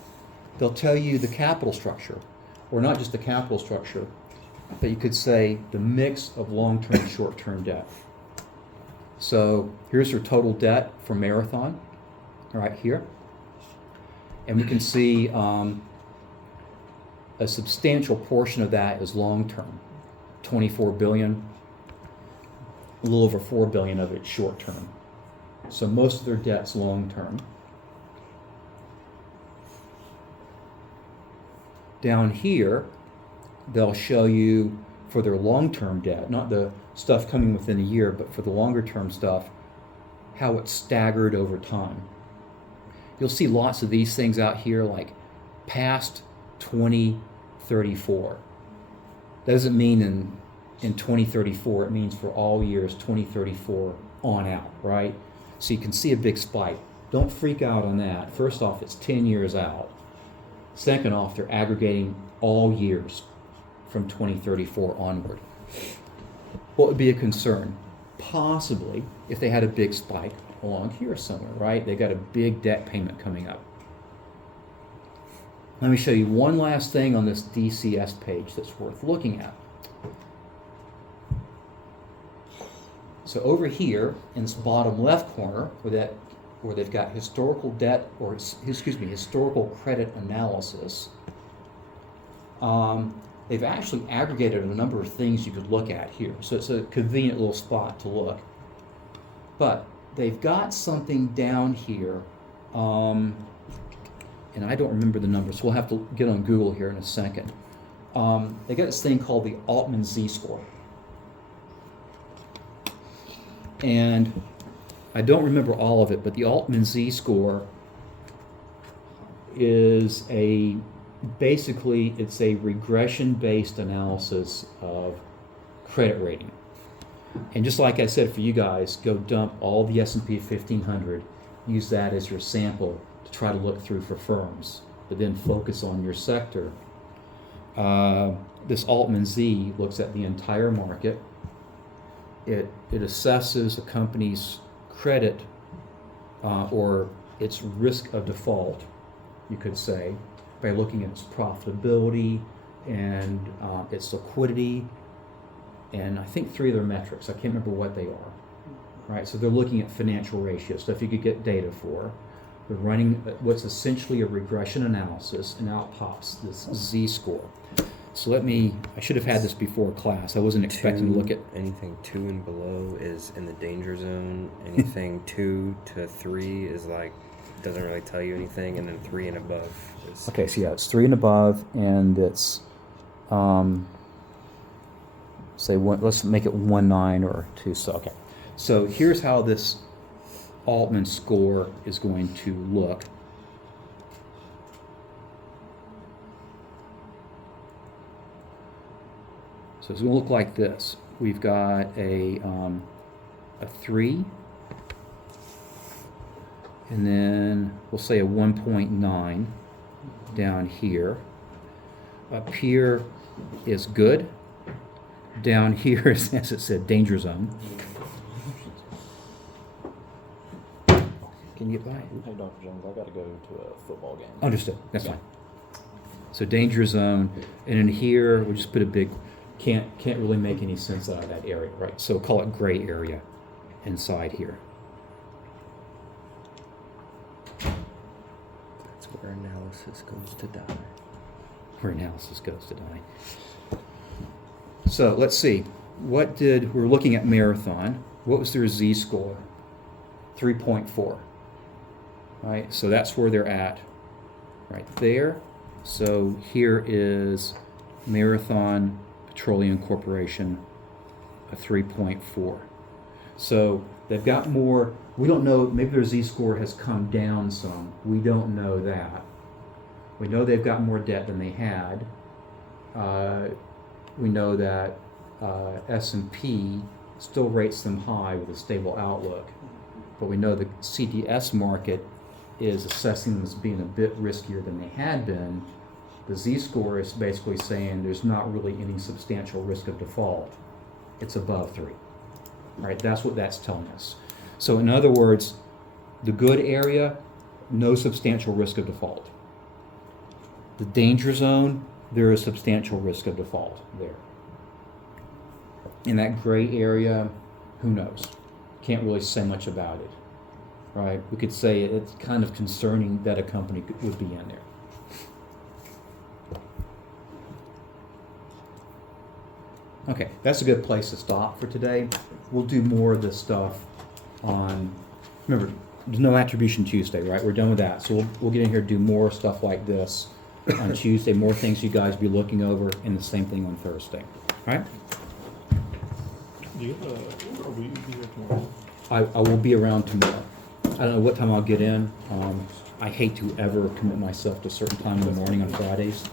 They'll tell you the capital structure, or not just the capital structure, but you could say the mix of long-term and short-term debt. So here's your total debt for Marathon, right here. And we can see a substantial portion of that is long-term, 24 billion, a little over 4 billion of it short-term. So most of their debt's long-term. Down here, they'll show you for their long-term debt, not the stuff coming within a year, but for the longer-term stuff, how it's staggered over time. You'll see lots of these things out here, like past 2034. That doesn't mean in 2034, it means for all years 2034 on out, right? So you can see a big spike. Don't freak out on that. First off, it's 10 years out. Second off, they're aggregating all years from 2034 onward. What would be a concern? Possibly if they had a big spike along here somewhere, right? They got a big debt payment coming up. Let me show you one last thing on this DCS page that's worth looking at. So over here in this bottom left corner, where they've got historical debt, or historical credit analysis, they've actually aggregated a number of things you could look at here. So it's a convenient little spot to look. But they've got something down here, and I don't remember the numbers, so we'll have to get on Google here in a second. They got this thing called the Altman Z-score. And I don't remember all of it, but the Altman Z-score is basically it's a regression-based analysis of credit rating. And just like I said for you guys, go dump all the S&P 1500, use that as your sample to try to look through for firms, but then focus on your sector. This Altman Z looks at the entire market. It assesses a company's credit or its risk of default, you could say, by looking at its profitability and its liquidity, and I think 3 other metrics. I can't remember what they are. Right, so they're looking at financial ratios, stuff you could get data for. They're running what's essentially a regression analysis, and out pops this Z-score. So I should have had this before class. I wasn't expecting to look at... Anything 2 and below is in the danger zone. Anything 2 to 3 is like, doesn't really tell you anything, and then 3 and above is... Okay, so yeah, it's 3 and above, and it's, let's make it 1.9 or 2, so okay. So here's how this Altman score is going to look. So it's going to look like this. We've got a 3, and then we'll say a 1.9 down here. Up here is good. Down here is, as it said, danger zone. Can you get by? Hey, Dr. Jones, I got to go to a football game. Understood. That's fine. So danger zone, and in here we just put a big. Can't really make any sense out of that area, right? So call it gray area inside here. That's where analysis goes to die. Where analysis goes to die. So let's see. We're looking at Marathon. What was their Z-score? 3.4. Right, so that's where they're at right there. So here is Marathon Petroleum Corporation, a 3.4. So they've got more. We don't know, maybe their Z-score has come down some. We don't know that. We know they've got more debt than they had. We know that S&P still rates them high with a stable outlook. but we know the CDS market is assessing them as being a bit riskier than they had been. The Z-score is basically saying there's not really any substantial risk of default. It's above 3. Right? That's what that's telling us. So in other words, the good area, no substantial risk of default. The danger zone, there is substantial risk of default there. In that gray area, who knows? Can't really say much about it. Right? We could say it's kind of concerning that a company would be in there. Okay, that's a good place to stop for today. We'll do more of this stuff on, remember, there's no Attribution Tuesday, right? We're done with that. So we'll get in here and do more stuff like this on Tuesday, more things you guys be looking over, and the same thing on Thursday. All right? Do you have will you be here tomorrow? I will be around tomorrow. I don't know what time I'll get in. I hate to ever commit myself to a certain time in the morning on Fridays,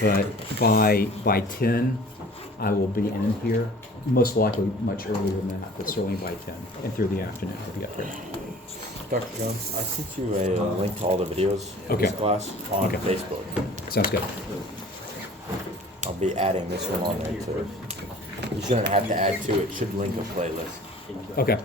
but by 10, I will be in here. Most likely much earlier than that, but certainly by 10, and through the afternoon I'll be up here. Dr. Jones, I sent you a link to all the videos of Okay. this class on Okay. Facebook. Sounds good. I'll be adding this one on there too. You shouldn't have to add to it. Should link a playlist. Okay.